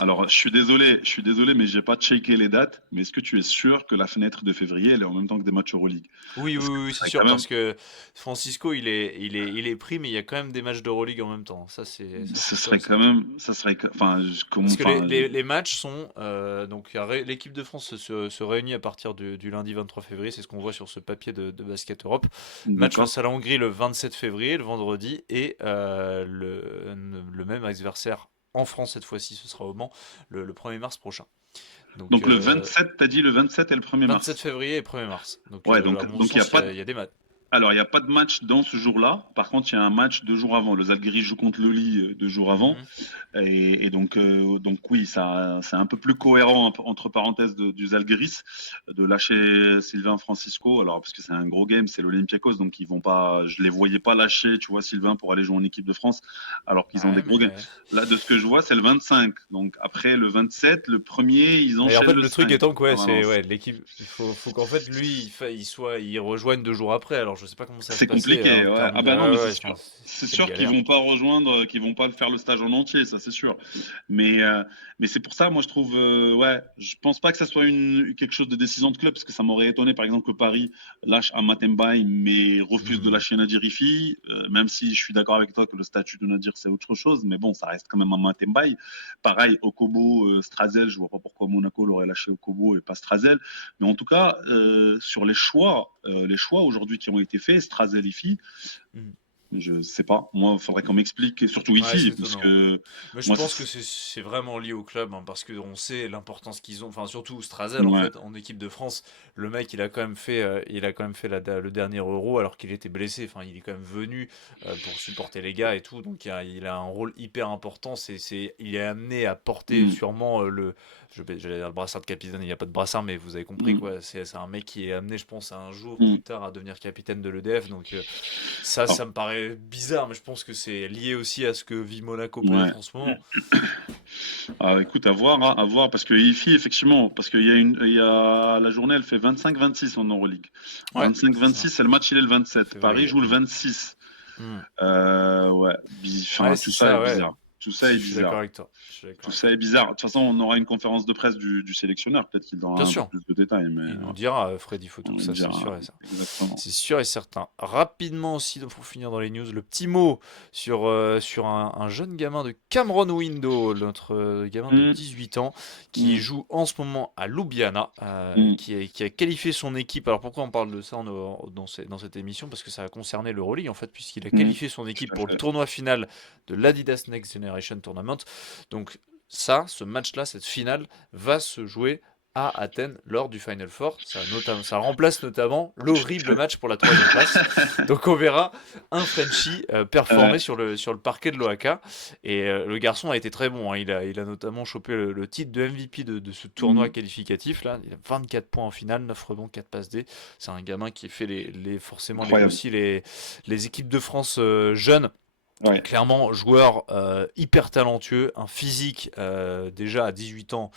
Alors, je suis désolé, mais j'ai pas checké les dates. Mais est-ce que tu es sûr que la fenêtre de février, elle est en même temps que des matchs Euroleague? Oui, Parce que oui, oui, ce c'est serait quand sûr, même, parce que Francisco, il est pris, mais il y a quand même des matchs d'Euroleague en même temps. Ça c'est ce sûr et serait quand certain. même, ça serait, enfin, Parce que les matchs sont. Donc, l'équipe de France se réunit à partir du lundi 23 février, c'est ce qu'on voit sur ce papier de Basket Europe. Match d'accord. face à la Hongrie le 27 février, le vendredi, et le même adversaire en France cette fois-ci, ce sera au Mans, le 1er mars prochain. Donc, Donc le 27, t'as dit le 27 et le 1er 27 mars. février et 1er mars. Donc, Ouais, à mon donc il y a sens, pas de, il y a des matchs. alors, il n'y a pas de match dans ce jour-là. Par contre, il y a un match 2 jours avant. Le Zalgiris joue contre le Lille 2 jours avant. Mhm. Et donc oui, ça, c'est un peu plus cohérent, entre parenthèses, du Zalgiris, de lâcher Sylvain Francisco. Alors, parce que c'est un gros game, c'est l'Olympiakos. Donc, ils vont pas, je les voyais pas lâcher, tu vois, Sylvain pour aller jouer en équipe de France, alors qu'ils ont des Ouais, gros games. mais. Là, de ce que je vois, c'est le 25. Donc, après le 27, le premier, ils Et en enchaînent fait, le le truc 5 étant que à ouais, c'est Valence. ouais, l'équipe. Faut qu'en fait lui, il rejoigne 2 jours après. Alors je sais pas comment ça va se C'est passer compliqué, en ouais. termes Ah de. bah non, mais Ouais, c'est ouais, sûr. C'est c'est une sûr qu'ils galère. vont pas rejoindre, qu'ils vont pas faire le stage en entier, ça c'est sûr. Mais c'est pour ça, moi je trouve, ouais, je pense pas que ça soit quelque chose de décision de club, parce que ça m'aurait étonné, par exemple, que Paris lâche un Matembaye, mais refuse de Hmm. lâcher Nadir Rifi, même si je suis d'accord avec toi que le statut de Nadir c'est autre chose, mais bon, ça reste quand même un Matembaye. Pareil, Okobo, Strazel, je vois pas pourquoi Monaco l'aurait lâché Okobo et pas Strazel. Mais en tout cas, sur les choix aujourd'hui qui ont été faits, Strazel Ifi, Hmm. je sais pas. Moi, il faudrait qu'on m'explique, et surtout Ouais, c'est Ifi, parce étonnant, ouais. que Mais je moi, pense que c'est vraiment lié au club, hein, parce qu'on sait l'importance qu'ils ont. Enfin, surtout Strazel, en ouais. fait, en équipe de France. Le mec, il a quand même fait le dernier Euro alors qu'il était blessé. Enfin, il est quand même venu pour supporter les gars et tout. Donc, il a un rôle hyper important. Il est amené à porter Mm, sûrement j'allais dire le brassard de capitaine. Il n'y a pas de brassard, mais vous avez compris, mm, quoi. C'est un mec qui est amené, je pense, un jour mm. plus tard à devenir capitaine de l'EDF. Donc, ça, Ah, ça me paraît bizarre, mais je pense que c'est lié aussi à ce que vit Monaco ouais. peut-être en ce moment. Ah, écoute, hein, à voir, parce que Ifi, effectivement, parce il y a la journée, elle fait 25-26 en Euroleague. Ouais, c'est ça. 25-26, et le match, il est le 27. Paris Février. joue le 26. Hmm. Ouais, Ouais, enfin, tout c'est ça est ça, ouais. bizarre. Tout ça Je est suis d'accord bizarre. avec toi. Je suis d'accord Tout avec ça toi. est bizarre. De toute façon, on aura une conférence de presse du sélectionneur. Peut-être qu'il donnera Bien un peu sûr. plus de détails, mais Il nous ouais, dira, Freddy Photo, on ça le c'est sûr dira et certain. exactement. C'est sûr et certain. Rapidement aussi, donc, pour finir dans les news, le petit mot sur un jeune gamin de Cameron Window, notre gamin de Hum, 18 ans, qui hum, joue en ce moment à Ljubljana, hum, qui a qualifié son équipe. Alors pourquoi on parle de ça dans cette émission? Parce que ça a concerné l'Euroleague, en fait, puisqu'il a qualifié son équipe tout à pour le fait. tournoi final de l'Adidas Next Generation Tournament. Donc ça, ce match-là, cette finale, va se jouer à Athènes lors du Final Four. Ça remplace notamment l'horrible match pour la troisième place. Donc on verra un Frenchie performer Ouais. sur le parquet de l'OAK. Et le garçon a été très bon, hein. Il a notamment chopé le titre de MVP de ce tournoi Hum, qualificatif. Là. Il a 24 points en finale, 9 rebonds, 4 passes D. C'est un gamin qui fait forcément Incroyable. aussi les équipes de France jeunes. Ouais. Clairement, joueur hyper talentueux, un physique déjà à 18 ans,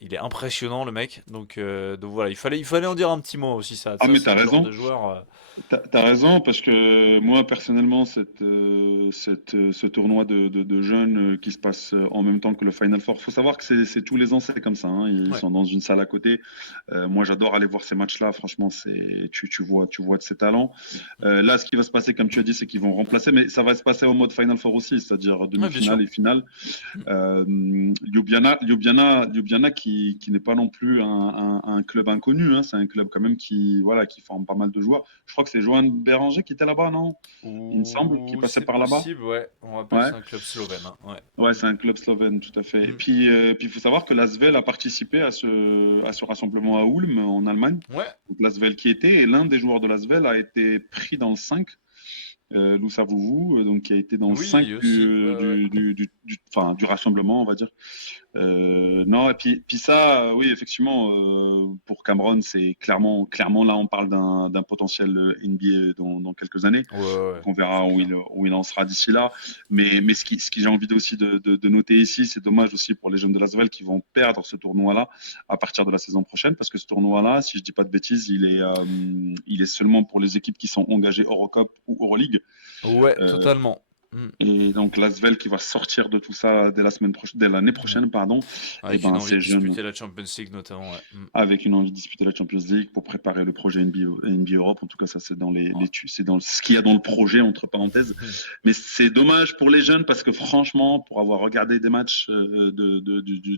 il est impressionnant le mec. Donc voilà, il fallait en dire un petit mot aussi. Ah, Ça mais c'est t'as le genre raison. de joueur. T'as raison, parce que moi, personnellement, ce tournoi de jeunes qui se passe en même temps que le Final Four, faut savoir que c'est tous les ans, c'est comme ça, hein. Ils Ouais. sont dans une salle à côté. Moi, j'adore aller voir ces matchs-là. Franchement, tu vois de ces talents. Là, ce qui va se passer, comme tu as dit, c'est qu'ils vont remplacer, mais ça va se passer au mode Final Four aussi, c'est-à-dire Ouais, bien demi-finale sûr. et finale. Mm. Ljubljana qui n'est pas non plus un club inconnu, hein. C'est un club quand même voilà, qui forme pas mal de joueurs. Je crois que c'est Johan Béranger qui était là-bas, non? Il me semble, qui Ou passait c'est par là-bas. possible, ouais. On rappelle, Ouais, c'est un club slovène, hein. Ouais. ouais, c'est un club slovène, tout à fait. Et Mm. puis il faut savoir que l'Asvel a participé à ce rassemblement à Ulm, en Allemagne. Ouais. Donc l'Asvel qui était, et l'un des joueurs de l'Asvel a été pris dans le 5, Loussa Vouvou, donc qui a été dans le 5 Oui, aussi. Ouais, ouais. enfin, du rassemblement, on va dire. Non, et puis ça, oui, effectivement, pour Cameron, c'est clairement là, on parle d'un potentiel NBA dans quelques années. Ouais, ouais, Donc on verra c'est clair. où il en sera d'ici là. Mais ce qui j'ai envie aussi de noter ici, c'est dommage aussi pour les jeunes de Lasvel qui vont perdre ce tournoi-là à partir de la saison prochaine, parce que ce tournoi-là, si je dis pas de bêtises, il est seulement pour les équipes qui sont engagées Eurocup ou Euroleague. Ouais, Euh, totalement. Mm. et donc l'Asvel qui va sortir de tout ça dès l'année Ouais. prochaine, pardon. Et Avec une ben envie de ces jeunes disputer la Champions League, notamment. Ouais. Mm. avec une envie de disputer la Champions League pour préparer le projet NBA Europe. En tout cas, ça c'est dans Ouais. c'est dans ce qu'il y a dans le projet entre parenthèses. Mais c'est dommage pour les jeunes parce que franchement, pour avoir regardé des matchs de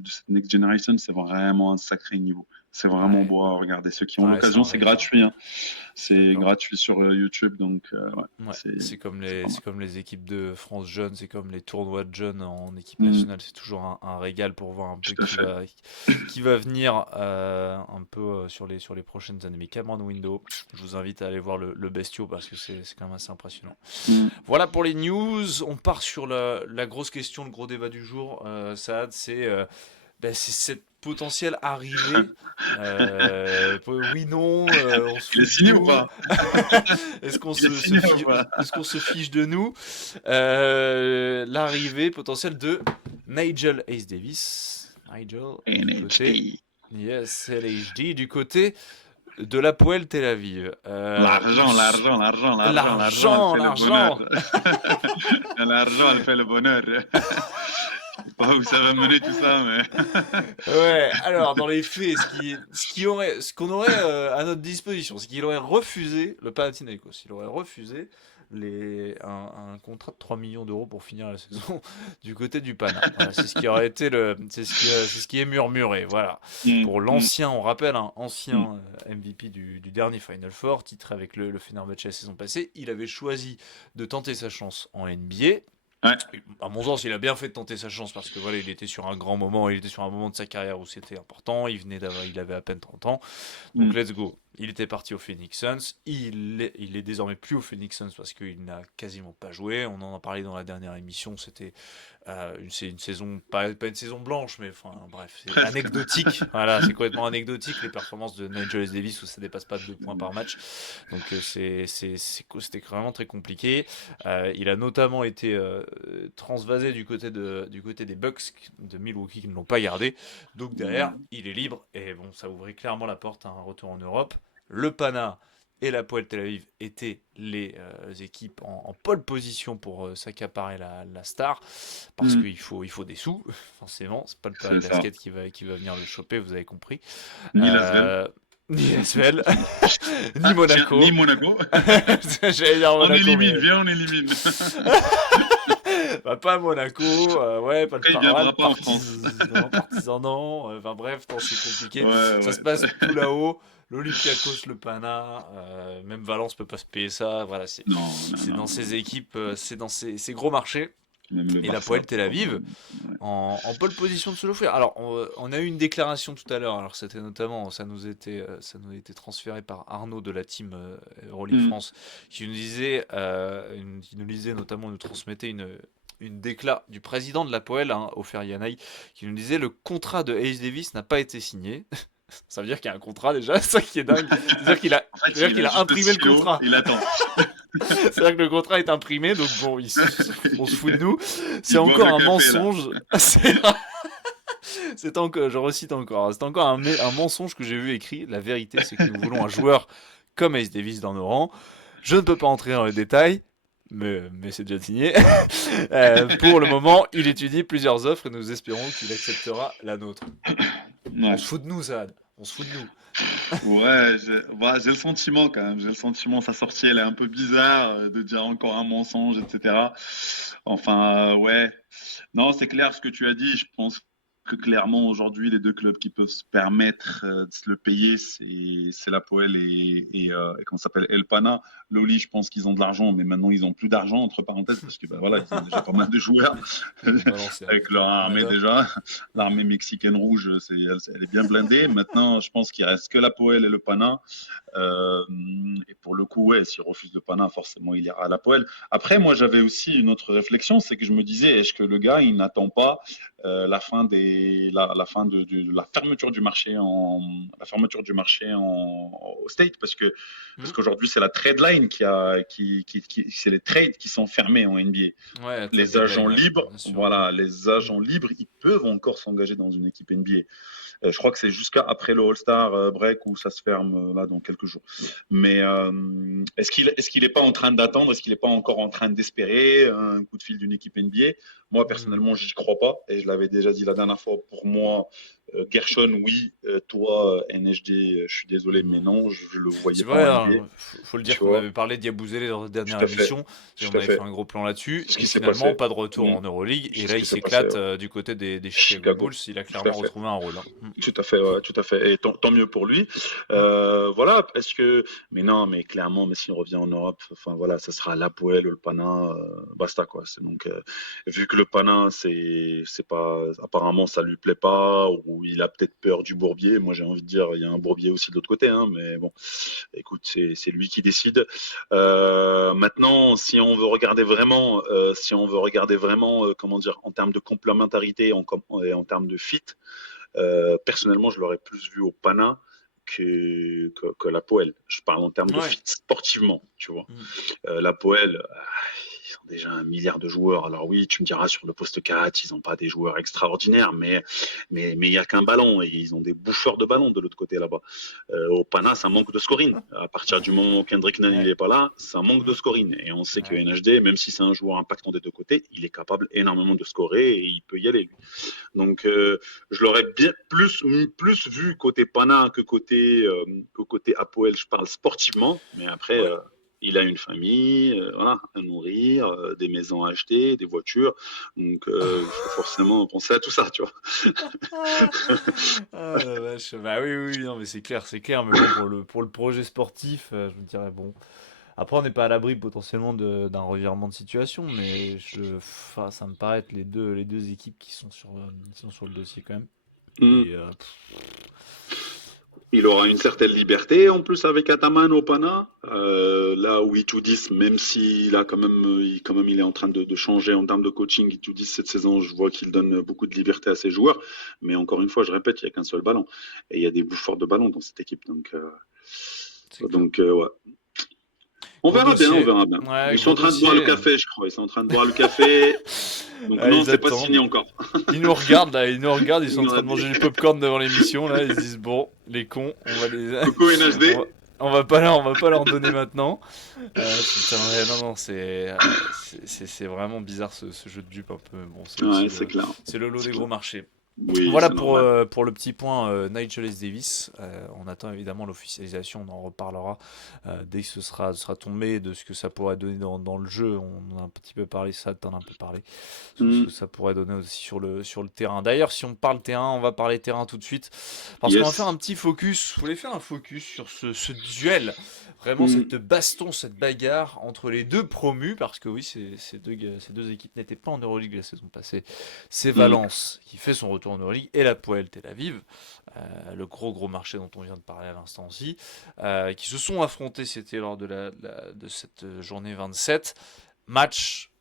cette Next Generation, c'est vraiment un sacré niveau. C'est vraiment Ouais. beau à regarder. Ceux qui ont Ouais, c'est l'occasion, un c'est régal, hein. gratuit, hein. Je suis C'est d'accord. gratuit sur YouTube, donc ouais, Ouais, c'est pas mal. c'est comme les équipes de France jeunes, c'est comme les tournois de jeunes en équipe Mm, nationale, c'est toujours un régal pour voir un peu tout à fait. qui va venir un peu sur les prochaines années. Mais Cameron Window, je vous invite à aller voir le bestiau parce que c'est quand même assez impressionnant. Mm. Voilà pour les news, on part sur la grosse question, le gros débat du jour, Saad, c'est cette potentielle arrivée. Oui, non, on se Il est fout de signé ou nous. pas? Il est signé ou pas? Est-ce qu'on se fiche de nous? L'arrivée potentielle de Nigel Hayes Davis. Nigel, du côté. NHD. Yes, LHD, du côté de l'Hapoel Tel Aviv. L'argent, elle L'argent, fait le bonheur. l'argent. L'argent, elle fait le bonheur. Je sais pas où ça va mener tout ça, mais. Ouais, alors dans les faits, ce qu'on aurait à notre disposition, c'est qu'il aurait refusé le Panathinaikos, il aurait refusé un contrat de 3 millions d'euros pour finir la saison du côté du Pana. Voilà, c'est ce qui aurait été c'est ce qui est murmuré. Voilà, pour l'ancien, on rappelle, un ancien MVP du dernier Final Four, titré avec le Fenerbahçe la saison passée, il avait choisi de tenter sa chance en NBA. Ouais. À mon sens, il a bien fait de tenter sa chance parce que voilà, il était sur un grand moment, il était sur un moment de sa carrière où c'était important, il avait à peine 30 ans. Donc let's go. Il était parti au Phoenix Suns, il est désormais plus au Phoenix Suns parce qu'il n'a quasiment pas joué. On en a parlé dans la dernière émission, c'est une saison, pas une saison blanche, mais enfin bref, c'est Presque. anecdotique. Voilà, c'est complètement anecdotique les performances de Nigel Davis où ça dépasse pas de 2 points par match. Donc c'était vraiment très compliqué. Il a notamment été transvasé du côté des Bucks de Milwaukee qui ne l'ont pas gardé. Donc derrière, il est libre et bon, ça ouvrait clairement la porte à un retour en Europe. Le Pana, et l'Hapoel Tel Aviv étaient les équipes en pole position pour s'accaparer la star, parce qu'il faut des sous, forcément, c'est pas le Paris C'est ça. Basket qui va venir le choper, vous avez compris. Ni Lasvel. Ni Asvel, ni Tiens, Monaco. ni Monaco. J'allais dire On Monaco, élimine, mais viens, on élimine. bah, pas Monaco, ouais, pas Après, il le viendra Paris, pas en France. Partizan, non. Enfin bref, non, c'est compliqué. Ouais, Ça se ouais. passe tout là-haut. L'Olympiakos, le Pana, même Valence peut pas se payer ça. Voilà, c'est Non, c'est non, dans non. ces équipes, c'est dans ces gros marchés. Même le Et Barça. l'Hapoel Tel Aviv, Ouais. en pole position de se l'offrir. Alors, on a eu une déclaration tout à l'heure. Alors, c'était notamment, ça nous a été transféré par Arnaud de la team Euroleague Mm. France, qui nous disait, notamment, nous transmettait une décla du président de l'Hapoel, Ofer Yanaï, qui nous disait le contrat de Hayes Davis n'a pas été signé. Ça veut dire qu'il y a un contrat déjà, c'est ça qui est dingue. C'est-à-dire qu'il a, En fait, c'est-à-dire il qu'il a a juste imprimé le stylo, contrat. il attend. C'est-à-dire que le contrat est imprimé, donc bon, on se fout de nous. C'est Il boit encore le un café, là. mensonge. C'est encore, je recite encore, c'est encore un mensonge que j'ai vu écrit. La vérité, c'est que nous voulons un joueur comme Ace Davis dans nos rangs. Je ne peux pas entrer dans les détails, mais c'est déjà signé. Pour le moment, il étudie plusieurs offres et nous espérons qu'il acceptera la nôtre. On Ouais. se fout de nous, Saad. On se fout de nous. Ouais, j'ai le sentiment quand même. J'ai le sentiment, sa sortie, elle est un peu bizarre, de dire encore un mensonge, etc. Enfin, ouais. Non, c'est clair ce que tu as dit. Je pense que clairement, aujourd'hui, les deux clubs qui peuvent se permettre de se le payer, c'est l'Hapoel et comment ça s'appelle, El Pana. Loli, je pense qu'ils ont de l'argent, mais maintenant, ils ont plus d'argent, entre parenthèses, parce que bah, voilà, ils ont déjà pas mal de joueurs avec leur armée déjà. L'armée mexicaine rouge, elle est bien blindée. Maintenant, je pense qu'il reste que l'Hapoel et le Pana. Et pour le coup, ouais, s'il refuse le Pana, forcément, il ira à l'Hapoel. Après, moi, j'avais aussi une autre réflexion, c'est que je me disais, est-ce que le gars, il n'attend pas la fin de la fermeture du marché au State, parce qu'aujourd'hui, c'est la trade line c'est les trades qui sont fermés en NBA. Ouais, Les agents libres, bien sûr. voilà, les agents libres, ils peuvent encore s'engager dans une équipe NBA. Je crois que c'est jusqu'à après le All-Star break où ça se ferme là dans quelques jours. Mais est-ce qu'il n'est pas en train d'attendre? Est-ce qu'il n'est pas encore en train d'espérer un coup de fil d'une équipe NBA? Moi, personnellement, j'y crois pas. Et je l'avais déjà dit la dernière fois. Pour moi, Gershon, oui. Toi, NHD, je suis désolé, mais non, je le voyais C'est pas vrai, en NBA. faut le dire Tu qu'on vois. avait parlé d'Yabouzélé dans la dernière Tout à fait. émission, et Tout on à avait fait. fait un gros plan là-dessus, Ce et qui s'est finalement, passé. pas de retour Mm. en Euroleague, C'est et ce là, qui il s'est s'éclate passé, du côté des Chicago Bulls, il a Tout clairement à fait. retrouvé un rôle. Tout à fait, ouais, tout à fait. Et tant mieux pour lui. Voilà, est-ce que. Mais non, mais clairement, mais s'il revient en Europe, enfin voilà, ça sera l'Hapoel ou le Pana, basta quoi. Donc, vu que le Pana, c'est pas. Apparemment, ça lui plaît pas, ou il a peut-être peur du bourbier. Moi, j'ai envie de dire, il y a un bourbier aussi de l'autre côté, hein, mais bon, écoute, c'est lui qui décide. Maintenant, si on veut regarder vraiment, comment dire, en termes de complémentarité et en termes de fit, personnellement, je l'aurais plus vu au Pana que l'Hapoel. Je parle en termes de Ouais. fit sportivement, tu vois. L'Hapoel, ils ont déjà 1 milliard de joueurs. Alors oui, tu me diras, sur le poste 4, ils n'ont pas des joueurs extraordinaires, mais il n'y a qu'un ballon et ils ont des bouffeurs de ballon de l'autre côté là-bas. Au Pana, ça manque de scoring. À partir du moment où Kendrick Nunn n'est pas là, ça manque de scoring. Et on sait que NHD, même si c'est un joueur impactant des deux côtés, il est capable énormément de scorer et il peut y aller, lui. Donc, je l'aurais bien plus vu côté Pana que côté Hapoel. Je parle sportivement, mais après, il a une famille, voilà, à nourrir, des maisons à acheter, des voitures. Donc, il faut forcément penser à tout ça, tu vois. Ah la vache, bah oui, non, mais c'est clair, mais bon, pour le projet sportif, je me dirais, bon. Après, on n'est pas à l'abri potentiellement d'un revirement de situation, mais ça me paraît être les deux équipes qui sont sur le dossier quand même. Et, il aura une certaine liberté en plus avec Ataman au Pana. Là où Itoudis, même s'il a quand même, il est en train de changer en termes de coaching, Itoudis cette saison, je vois qu'il donne beaucoup de liberté à ses joueurs. Mais encore une fois, je répète, il n'y a qu'un seul ballon. Et il y a des bouffeurs de ballon dans cette équipe. Donc ouais. On verra bien. Ouais, ils sont en train de boire le café, je crois. Ils sont en train de boire le café. Donc non, c'est pas signé encore. Ils nous regardent là, ils sont en train de manger du popcorn devant l'émission là, ils se disent bon, les cons, on va les. Coucou NHD. On va pas leur donner maintenant. Putain, ouais, non, non, c'est vraiment bizarre ce jeu de dupe un peu. Mais bon, c'est aussi Ouais, c'est clair. c'est le lot C'est des clair. gros marchés. Oui, Voilà c'est normal. pour le petit point Nigel S. Davis. On attend évidemment l'officialisation, on en reparlera dès que ce sera tombé, de ce que ça pourrait donner dans le jeu. On en a un petit peu parlé, ça t'en a un peu parlé, sur ce Hmm. que ça pourrait donner aussi sur le terrain. D'ailleurs, si on parle terrain, on va parler terrain tout de suite, parce qu'on va faire Yes. un petit focus. Je voulais faire un focus sur ce duel, vraiment Hmm. cette baston, cette bagarre entre les deux promus, parce que oui, ces deux équipes n'étaient pas en Euroleague la saison passée. C'est Hmm. Valence qui fait son retour en Euroleague et l'Hapoel Tel Aviv, le gros marché dont on vient de parler à l'instant aussi, qui se sont affrontés, c'était lors de cette journée 27. Match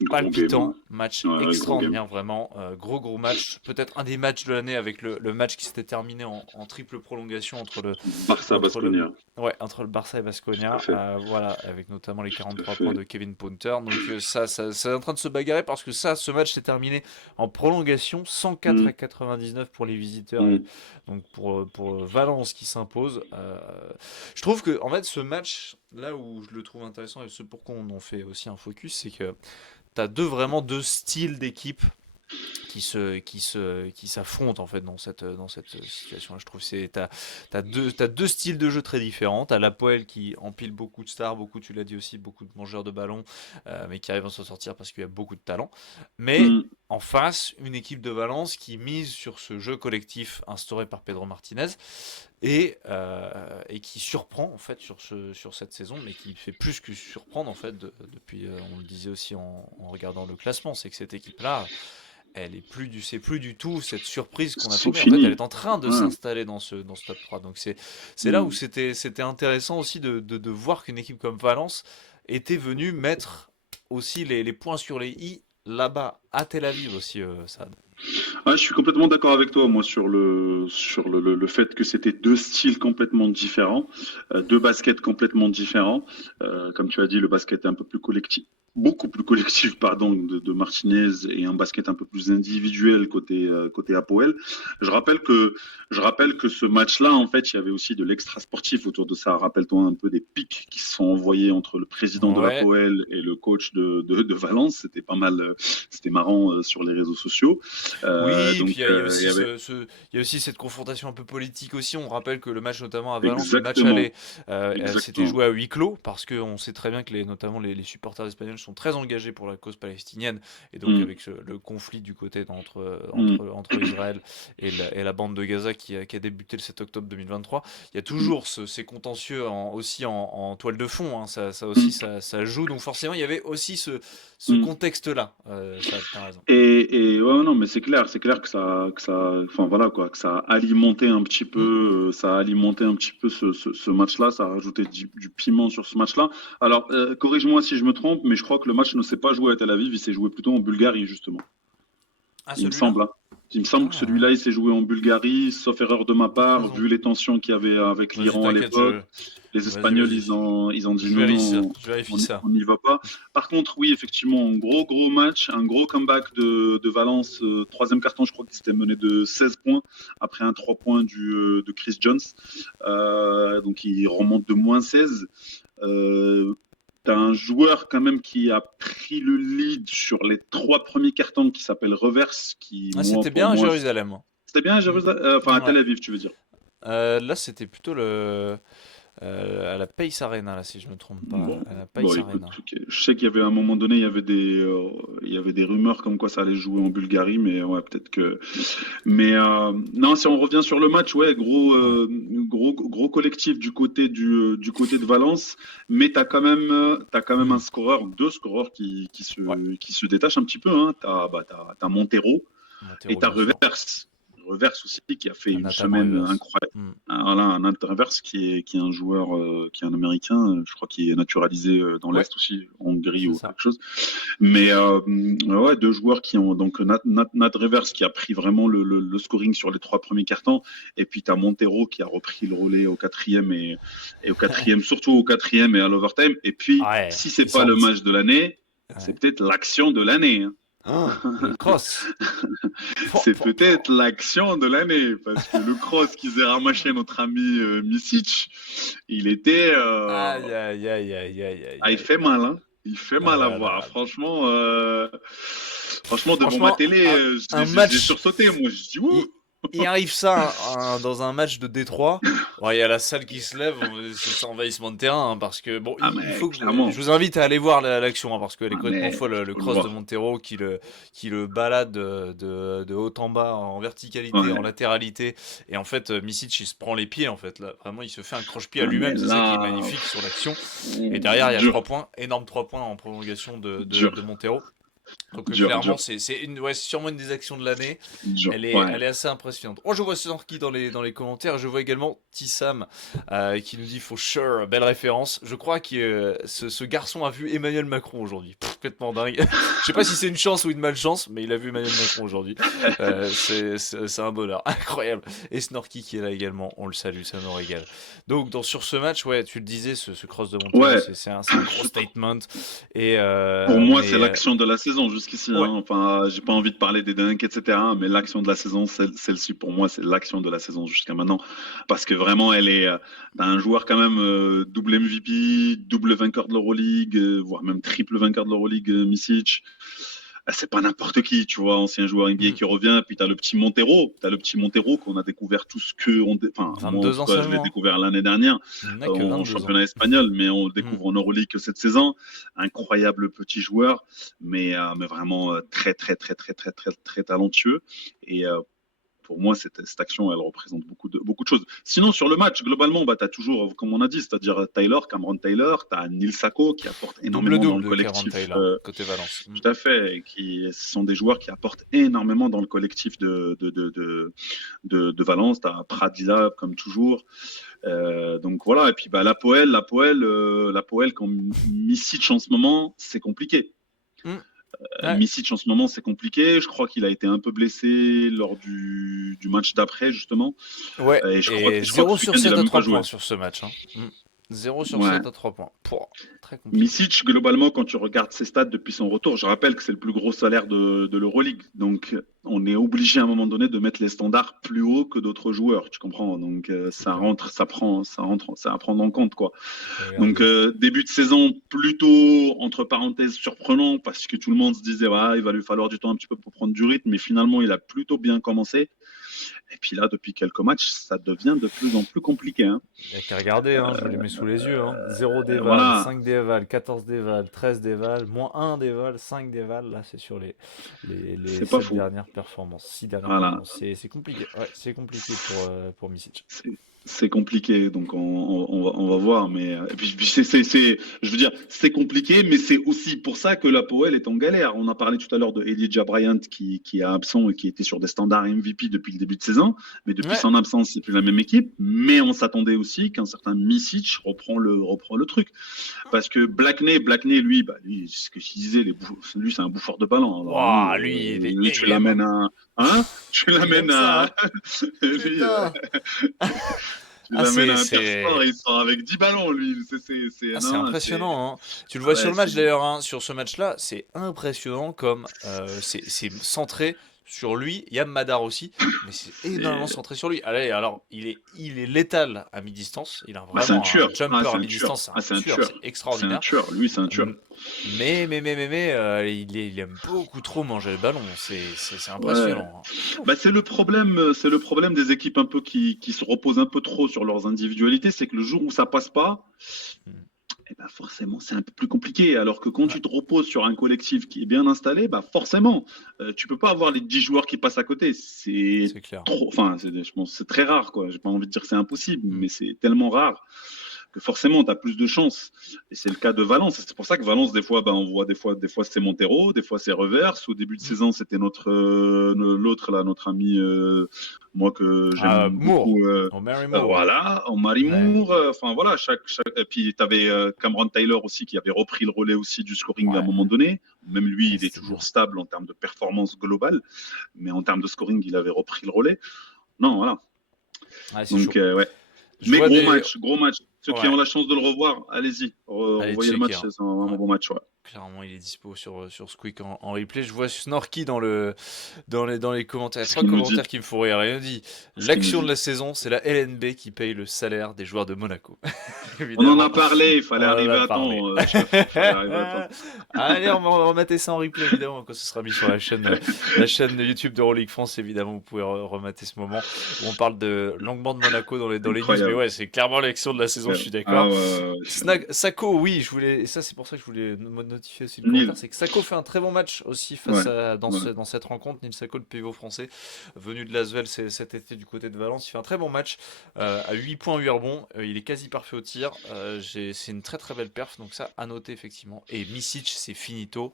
Gros game, hein. palpitant, match Ouais, gros game. extraordinaire vraiment, gros match, peut-être un des matchs de l'année avec le match qui s'était terminé en triple prolongation entre le, Barça-Basconia. ouais, entre le Barça et Tout à Baskonia, fait. voilà, avec notamment les Tout à 43 points fait. de Kevin Punter. Donc ça c'est en train de se bagarrer parce que ce match s'est terminé en prolongation, 104 Hmm. à 99 pour les visiteurs, et Hmm. donc pour Valence qui s'impose. Je trouve que en fait ce match, là où je le trouve intéressant et ce pourquoi on en fait aussi un focus, c'est que t'as vraiment deux styles d'équipe qui s'affrontent en fait dans cette situation-là. Je trouve que t'as deux styles de jeu très différents. T'as l'Apoel qui empile beaucoup de stars, beaucoup, tu l'as dit aussi, beaucoup de mangeurs de ballon, mais qui arrivent à s'en sortir parce qu'il y a beaucoup de talent. Mais Hmm. en face, une équipe de Valence qui mise sur ce jeu collectif instauré par Pedro Martinez et qui surprend en fait sur cette saison, mais qui fait plus que surprendre en fait depuis. On le disait aussi en regardant le classement, c'est que cette équipe-là, c'est plus du tout cette surprise qu'on C'est attendait. En fait, elle fini. est en train de Ouais. s'installer dans ce top 3. Donc c'est là où Hmm. c'était intéressant aussi de voir qu'une équipe comme Valence était venue mettre aussi les points sur les i là-bas à Tel Aviv aussi, ça. Ah, je suis complètement d'accord avec toi, moi, sur le fait que c'était deux styles complètement différents, deux baskets complètement différents. Comme tu as dit, le basket est un peu plus collectif, beaucoup plus collectif, pardon, de Martinez, et un basket un peu plus individuel côté Apoel. Je rappelle que, je rappelle que ce match-là, en fait, il y avait aussi de l'extra sportif autour de ça. Rappelle-toi un peu des pics qui se sont envoyés entre le président de Ouais. l'Apoel et le coach de Valence. C'était pas mal, c'était marrant sur les réseaux sociaux. Oui, et puis Donc, il y a il y aussi avait il y a aussi cette confrontation un peu politique aussi. On rappelle que le match notamment à Valence, le match exactement, aller, s'était exactement. joué à huis clos parce qu'on sait très bien que notamment les supporters espagnols sont très engagés pour la cause palestinienne, et donc Mm, avec le conflit du côté mm, entre Israël et la bande de Gaza qui a débuté le 7 octobre 2023. Il y a mm, toujours ces contentieux aussi en toile de fond, hein. Ça aussi, mm, ça joue. Donc forcément, il y avait aussi ce mm. contexte-là. Ça, t'as raison. Et ouais, non, mais c'est clair enfin voilà quoi, que ça a alimenté un petit Mm. peu, ça a alimenté un petit peu ce match-là, ça a rajouté du piment sur ce match-là. Alors, corrige-moi si je me trompe, mais je crois que le match ne s'est pas joué à Tel Aviv, il s'est joué plutôt en Bulgarie justement. Ah, Il me celui-là? semble, hein. Il me semble que Ah, celui-là, il s'est joué en Bulgarie, sauf erreur de ma peut-être part, raison. vu les tensions qu'il y avait avec Vas-y, l'Iran à t'inquiète, l'époque. Les vas-y, Espagnols, vas-y. ils ont dit Je non, vérifie ça. non, Je vérifie on ça. n'y va pas. Par contre, oui, effectivement, un gros match, un gros comeback de Valence. Troisième carton, je crois qu'ils étaient menés de 16 points après un 3 points de Chris Jones. Donc, ils remontent de -16. Euh, T'as un joueur quand même qui a pris le lead sur les 3 premiers cartons qui s'appelle Reverse, qui Ah, moi c'était pour bien à moi Jérusalem. c'était bien à Mm. Jérusalem, enfin à Ouais. Tel Aviv, tu veux dire. Là, c'était plutôt à la Pace Arena, là, si je me trompe pas. Bon, À la bon, Pace écoute, Arena. ok. Je sais qu'il y avait à un moment donné, il y avait des rumeurs comme quoi ça allait se jouer en Bulgarie, mais ouais, peut-être que. Mais non, si on revient sur le match, ouais, Ouais. gros collectif du côté de Valence, mais t'as quand même un Mm. scoreur, deux scoreurs Ouais. qui se détachent un petit peu, hein. T'as Montero et Montero, t'as bien sûr. Reverse. Reverse aussi qui a fait À une Nathan semaine Rivers. incroyable. Mm. Voilà, un Reverse qui est un joueur, qui est un Américain, je crois qu'il est naturalisé dans Ouais, l'Est aussi, en Hongrie c'est ou ça. quelque chose. Mais ouais, deux joueurs qui ont donc Nat Reverse qui a pris vraiment le scoring sur les 3 premiers cartons, et puis tu as Montero qui a repris le relais au quatrième et au quatrième, surtout au quatrième et à l'overtime. Et puis, Ouais, si c'est ils pas le sortent. match de l'année, c'est Ouais. peut-être l'action de l'année, hein. Le cross. C'est peut-être l'action de l'année, parce que le cross qu'ils aient ramassé notre ami Misic, il était. Aïe, aïe, aïe, aïe, aïe, aïe, Ah, il aïe. fait mal, hein. Il fait Ah mal à là voir. là. Franchement, devant ma Franchement, télé, un j'ai match. sursauté. Moi, je dis, ouh! Il arrive ça dans un match de Détroit. Bon, il y a la salle qui se lève, c'est envahissement de terrain, hein, parce que bon, Ah, il mais faut que clairement. je vous invite à aller voir l'action, hein, parce qu'elle est Ah, complètement mais folle, le faut le cross de voir. Montero qui le balade de haut en bas, en verticalité, en Ouais. latéralité, et en fait, Misic il se prend les pieds en fait là, vraiment il se fait un croche-pied à Ah, mais lui-même, c'est ça qui est là, magnifique sur l'action. Et derrière il y a 3 dur, points, énorme 3 points en prolongation de dur, Montero. Donc dur, clairement ouais, c'est sûrement une des actions de l'année. dur. Elle Ouais. est assez impressionnante. Moi, je vois Snorky dans les commentaires. Je vois également Tissam qui nous dit for sure, belle référence. Je crois que ce garçon a vu Emmanuel Macron aujourd'hui. Complètement dingue. Je sais pas si c'est une chance ou une malchance, mais il a vu Emmanuel Macron aujourd'hui. C'est un bonheur. Incroyable. Et Snorky qui est là également. On le salue, ça nous régale. Donc, sur ce match, ouais, tu le disais, ce cross de Montero, Ouais. c'est un gros statement. Et, Pour moi, mais, c'est l'action de la saison jusqu'ici, ouais. hein. Enfin, j'ai pas envie de parler des dunks, etc. Mais l'action de la saison, celle-ci, pour moi, c'est l'action de la saison jusqu'à maintenant. Parce que vraiment, t'as un joueur quand même double MVP, double vainqueur de l'Euroleague, voire même triple vainqueur de l'Euroleague, Misic. C'est pas n'importe qui, tu vois, ancien joueur NBA Mm. qui revient. Puis t'as le petit Montero qu'on a découvert tous enfin, moi en 22 tout ans cas, je l'ai seulement. découvert l'année dernière Il n'a que en 22 ans. championnat espagnol, mais on le Mm. découvre en Euroleague que cette saison. Incroyable petit joueur, mais vraiment très, très, très, très, très, très, très talentueux. Et pour moi, cette action, elle représente beaucoup de choses. Sinon, sur le match, globalement, bah, tu as toujours, comme on a dit, c'est-à-dire Cameron Taylor, tu as Neil Sacco qui apporte énormément dans le Double-double de Cameron collectif. Taylor, côté Valence. Mm. Tout à fait, et ce sont des joueurs qui apportent énormément dans le collectif de Valence. Tu as Pradilla, comme toujours. Donc voilà, et puis bah, la Poel, quand Misic en ce moment, c'est compliqué. Ouais. Misic en ce moment, c'est compliqué. Je crois qu'il a été un peu blessé lors du match d'après, justement. Ouais, Et je crois que 0 ce sur week-end, il 7 a à même pas 3 joué. points sur ce match. Hein. 0 sur Ouais. 7 à 3 points. Pouah, très compliqué. Misic, globalement, quand tu regardes ses stats depuis son retour, je rappelle que c'est le plus gros salaire de l'Euroleague. Donc, on est obligé à un moment donné de mettre les standards plus haut que d'autres joueurs. Tu comprends? Donc, ça à prendre en compte, quoi. Donc, début de saison plutôt, entre parenthèses, surprenant parce que tout le monde se disait, ouais, il va lui falloir du temps un petit peu pour prendre du rythme. Mais finalement, il a plutôt bien commencé. Et puis là, depuis quelques matchs, ça devient de plus en plus compliqué. Hein. Il n'y a qu'à regarder, hein, je les mets sous les yeux. 0 déval, voilà. 5 déval, 14 déval, 13 déval, moins 1 déval, 5 déval. Là, c'est sur les 7 dernières performances. 6 dernières performances. C'est compliqué. Ouais, c'est compliqué pour Misic. C'est compliqué, donc on va voir. Mais et puis je veux dire, c'est compliqué, mais c'est aussi pour ça que la Poel est en galère. On a parlé tout à l'heure de Elijah Bryant qui est absent et qui était sur des standards MVP depuis le début de saison, mais depuis son absence, c'est plus la même équipe. Mais on s'attendait aussi qu'un certain Misic reprend le truc, parce que Blackney, lui, ce que je disais, lui c'est un bouffeur de ballon. Alors, wow, lui, tu l'amènes tu l'amènes à Tu l'amènes à Intersport, il sort avec 10 ballons, lui. C'est impressionnant. Hein. Tu le vois sur le match d'ailleurs, hein. Sur ce match-là, c'est impressionnant comme c'est centré sur lui. Il y a Madar aussi, mais c'est énormément centré sur lui. Allez, alors, il est létal à mi-distance. Il a vraiment un jumper à mi-distance. C'est un tueur, c'est extraordinaire. C'est un tueur, lui, c'est un tueur. Mais il aime beaucoup trop manger le ballon. C'est impressionnant. Ouais. C'est le problème des équipes un peu qui se reposent un peu trop sur leurs individualités, c'est que le jour où ça passe pas, forcément c'est un peu plus compliqué. Alors que quand tu te reposes sur un collectif qui est bien installé, forcément, tu peux pas avoir les 10 joueurs qui passent à côté. C'est clair. Trop. Enfin, je pense c'est très rare, quoi. J'ai pas envie de dire que c'est impossible, mais c'est tellement rare que forcément tu as plus de chance. Et c'est le cas de Valence. C'est pour ça que Valence, des fois, on voit des fois c'est Montero, des fois c'est Reverse. Au début de saison, c'était notre ami, moi que j'aime beaucoup. Voilà, Omari Moore. Enfin voilà, et puis tu avais Cameron Taylor aussi qui avait repris le relais aussi du scoring à un moment donné. Même lui, il est toujours stable en termes de performance globale, mais en termes de scoring, il avait repris le relais. Non, voilà. Donc, ouais. Mais gros match. Ceux qui Ouais, ont la chance de le revoir, allez-y, allez revoyez le checker, match, hein. c'est un vraiment Ouais, bon match. Ouais. clairement, il est dispo sur Squeak en replay. Je vois Snorky dans les commentaires. Il y a Ce 3 qu'il nous dit, commentaires qui me font rire. Il nous dit ce qu'il nous l'action de dit. la saison, c'est la LNB qui paye le salaire des joueurs de Monaco. On en a Évidemment, parlé, il fallait on en arriver a à parlé. temps, chef. Il fallait arriver à temps. Allez, on va remater ça en replay, évidemment, quand ce sera mis sur la chaîne YouTube de Euroleague France, évidemment, vous pouvez remater ce moment où on parle longuement de Monaco dans les news, mais Incroyable. ouais, c'est clairement l'élection de la saison, je suis Ah d'accord. ouais, ouais, ouais, Sako, oui, et ça c'est pour ça que je voulais notifier aussi le commentaire, Nil. c'est que Sako fait un très bon match aussi Ouais, ouais. dans cette rencontre. Neil Sako, le pivot français, venu de l'Asvel cet été du côté de Valence, il fait un très bon match, à 8 points, 8 rebonds, il est quasi parfait au tir, c'est une très très belle perf, donc ça à noter effectivement. Et Misic, c'est finito.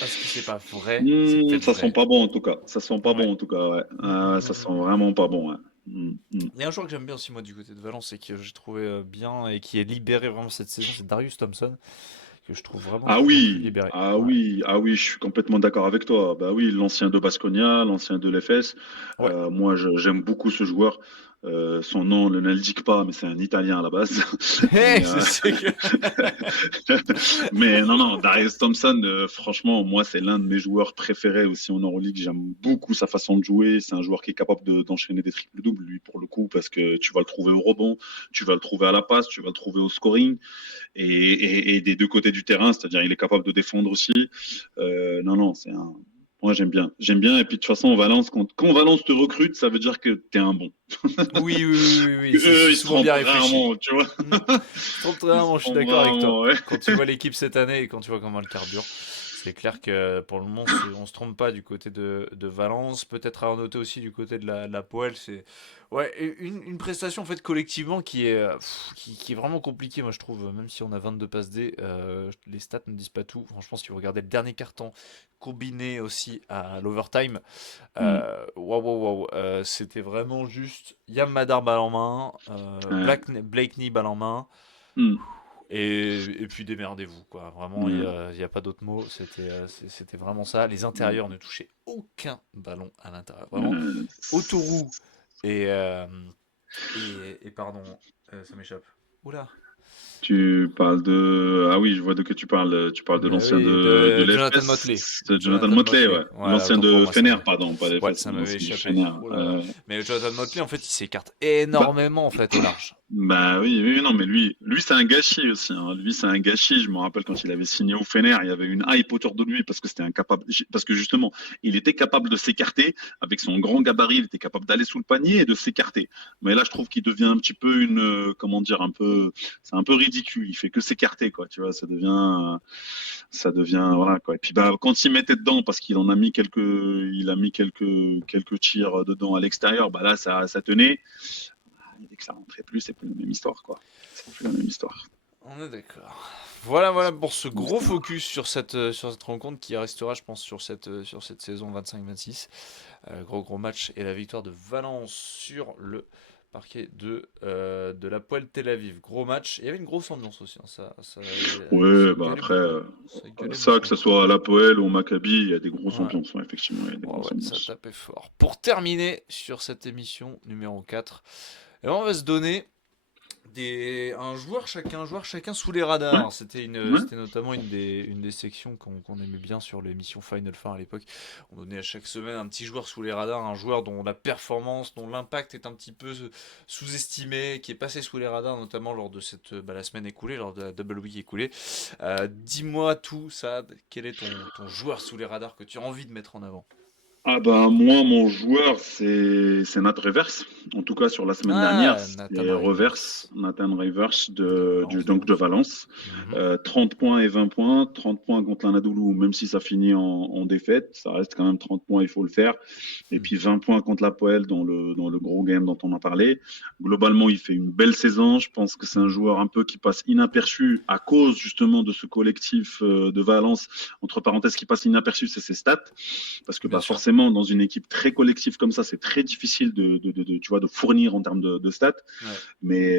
Est-ce que c'est pas vrai? C'est peut-être Ça sent vrai. pas bon en tout cas. Ça sent pas Ouais. bon en tout cas, ouais. Mm, mm, Ça mm, sent mm. vraiment pas bon, ouais. Mm, mm. Il y a un joueur que j'aime bien aussi moi du côté de Valence et que j'ai trouvé bien et qui est libéré vraiment cette saison, c'est Darius Thompson, que je trouve vraiment de Ah plus en plus oui, libéré. ah Ouais. oui, ah oui, je suis complètement d'accord avec toi. Bah oui, l'ancien de Baskonia, l'ancien de l'EFS. Ouais. Moi, j'aime beaucoup ce joueur. Son nom ne l'indique pas, mais c'est un Italien à la base. Hey, Mais, je sais que... mais non, Darius Thompson, franchement, moi, c'est l'un de mes joueurs préférés aussi en Euroleague. J'aime beaucoup sa façon de jouer. C'est un joueur qui est capable d'enchaîner des triples-doubles, lui, pour le coup, parce que tu vas le trouver au rebond, tu vas le trouver à la passe, tu vas le trouver au scoring et des deux côtés du terrain, c'est-à-dire il est capable de défendre aussi. Non, c'est un. Moi, j'aime bien. J'aime bien. Et puis, de toute façon, Valence, quand Valence te recrute, ça veut dire que tu es un bon. Oui, oui, oui, oui, oui, Eux, c'est ils se souvent trompent bien réfléchi. rarement, tu vois. Mm. Je trompe Ils se vraiment, je suis trompent d'accord avec toi. rarement, ouais. Quand tu vois l'équipe cette année et quand tu vois comment elle carbure, c'est clair que pour le moment, on se trompe pas du côté de Valence. Peut-être à noter aussi du côté de la Poel. C'est ouais, et une prestation en fait collectivement qui est vraiment compliquée, moi je trouve. Même si on a 22 passes D, les stats ne disent pas tout. Franchement, si vous regardez le dernier carton combiné aussi à l'overtime, Mm. waouh, waouh, waouh, c'était vraiment juste Yam Madar balle en main, Ouais. Blakeney balle en main, Mm. et puis démerdez-vous, quoi. Vraiment, Ouais. y a pas d'autre mot, c'était vraiment ça. Les intérieurs ne touchaient aucun ballon à l'intérieur. Vraiment, Euh, Autourou et, euh, et pardon, ça m'échappe. Oula. Tu parles de. Ah oui, je vois de que tu parles. Tu parles de Mais l'ancien oui, de de Jonathan l'EFS, Motley. de Jonathan Jonathan Motley, Motley. ouais. Voilà, L'ancien autant pour de moi, ça Fener, m'avait... pardon, pas Ouais, l'EFS, ça mais m'avait l'ancien du échappé. Fener. Oh là là. Mais Jonathan Motley, en fait, il s'écarte Bah, énormément, en fait, au large. Bah oui, oui, non, mais lui c'est un gâchis aussi, hein. Lui, c'est un gâchis. Je me rappelle quand il avait signé au Fener, il y avait une hype autour de lui parce que c'était incapable, parce que justement, il était capable de s'écarter avec son grand gabarit, il était capable d'aller sous le panier et de s'écarter. Mais là, je trouve qu'il devient un petit peu comment dire, c'est un peu ridicule. Il fait que s'écarter, quoi. Tu vois, ça devient, voilà, quoi. Et puis, bah, quand il mettait dedans, parce il a mis quelques tirs dedans à l'extérieur, bah là, ça tenait. Dès que ça rentrait plus, c'est plus la même histoire, quoi. C'est plus la même histoire. On est d'accord. Voilà, voilà pour ce Donc, gros focus sur cette rencontre qui restera, je pense, sur cette saison 25-26. Gros match et la victoire de Valence sur le parquet de la Poel Tel Aviv. Gros match. Il y avait une grosse ambiance aussi, hein. Ça ouais, bah gueulait après, beaucoup. Ça gueulait ça, que beaucoup. ce soit à l'Apoel ou au Maccabi, il y a des grosses Ouais. ambiances, ouais, effectivement, il y a des Ouais, grosses ouais, ça ambiances. tapait fort. Pour terminer sur cette émission numéro 4, et on va se donner un joueur chacun sous les Ouais, radars. ouais. C'était notamment une des sections qu'on aimait bien sur l'émission Final Four à l'époque. On donnait à chaque semaine un petit joueur sous les radars, un joueur dont la performance, dont l'impact est un petit peu sous-estimé, qui est passé sous les radars, notamment lors de la semaine écoulée, lors de la Double Week écoulée. Dis-moi tout, Saad, quel est ton joueur sous les radars que tu as envie de mettre en avant? Ah bah moi mon joueur c'est Nat Rivers. En tout cas sur la semaine dernière Ah, Nathan c'est Rivers Nathan Rivers de donc Valence, donc. de Valence. Mhm. 30 points et 20 points. 30 points contre l'Anadolu, même si ça finit en défaite, ça reste quand même 30 points, il faut le faire. Et Hmm. puis 20 points contre la Poel dans le gros game dont on a parlé. Globalement il fait une belle saison. Je pense que c'est un joueur un peu qui passe inaperçu à cause justement de ce collectif de Valence. Entre parenthèses qui passe inaperçu, c'est ses stats. Parce que Bien bah, sûr. forcément vraiment dans une équipe très collective comme ça, c'est très difficile tu vois, de fournir en termes de stats. Ouais.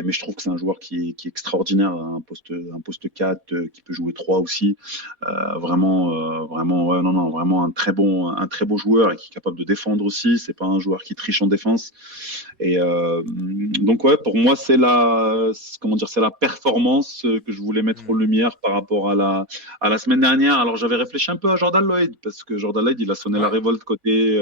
Mais je trouve que c'est un joueur qui est extraordinaire, un poste 4, qui peut jouer 3 aussi. Vraiment, ouais, non, vraiment un très beau joueur et qui est capable de défendre aussi. C'est pas un joueur qui triche en défense. Et donc ouais, pour moi c'est la performance que je voulais mettre en lumière par rapport à la semaine dernière. Alors j'avais réfléchi un peu à Jordan Lloyd parce que Jordan Lloyd il a sonné la révolte côté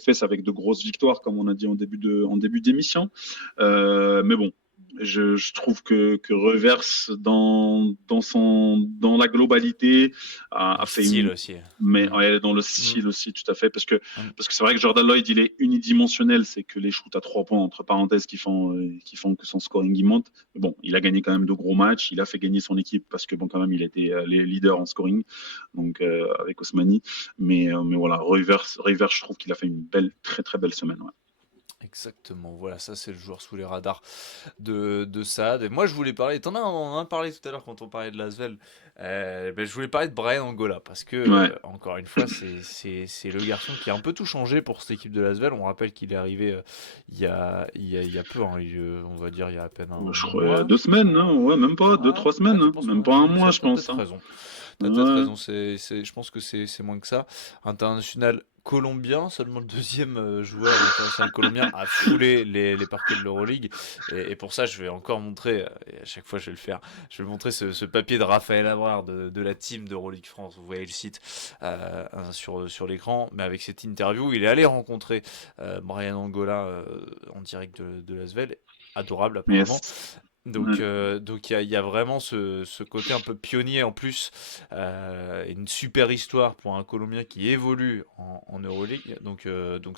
FS avec de grosses victoires comme on a dit en début d'émission. Mais bon. Je trouve que Reverse dans la globalité a fait style aussi. mais ouais, dans le style aussi, tout à fait, parce que c'est vrai que Jordan Lloyd il est unidimensionnel, c'est que les shoots à 3 points entre parenthèses qui font que son scoring il monte. Bon, il a gagné quand même de gros matchs, il a fait gagner son équipe parce que bon quand même il était les leaders en scoring, donc avec Osmani, mais voilà, Reverse, je trouve qu'il a fait une très très belle semaine. Ouais. Exactement, voilà, ça c'est le joueur sous les radars de Saad. Et moi je voulais parler, on en a parlé tout à l'heure quand on parlait de Lasvel, je voulais parler de Brian Angola parce que, encore une fois, c'est le garçon qui a un peu tout changé pour cette équipe de Lasvel. On rappelle qu'il est arrivé il y a peu, hein, on va dire il y a à peine un Je crois mois. 2 semaines, hein, ouais, même pas, 2-3 semaines, hein, même pas un mois, je pense. T'as peut-être raison. T'as Ouais. peut-être raison, je pense que c'est moins que ça. International colombien, seulement le deuxième joueur international colombien à fouler les parquets de l'Euroleague. Et pour ça, je vais encore montrer, et à chaque fois je vais le faire, je vais montrer ce papier de Raphaël Abrard de la team d'Euroleague France. Vous voyez le site sur l'écran, mais avec cette interview, il est allé rencontrer Brian Angola en direct de Lasvel. Adorable apparemment. Yes. Donc il y a vraiment ce côté un peu pionnier en plus, une super histoire pour un Colombien qui évolue en Euroleague. Donc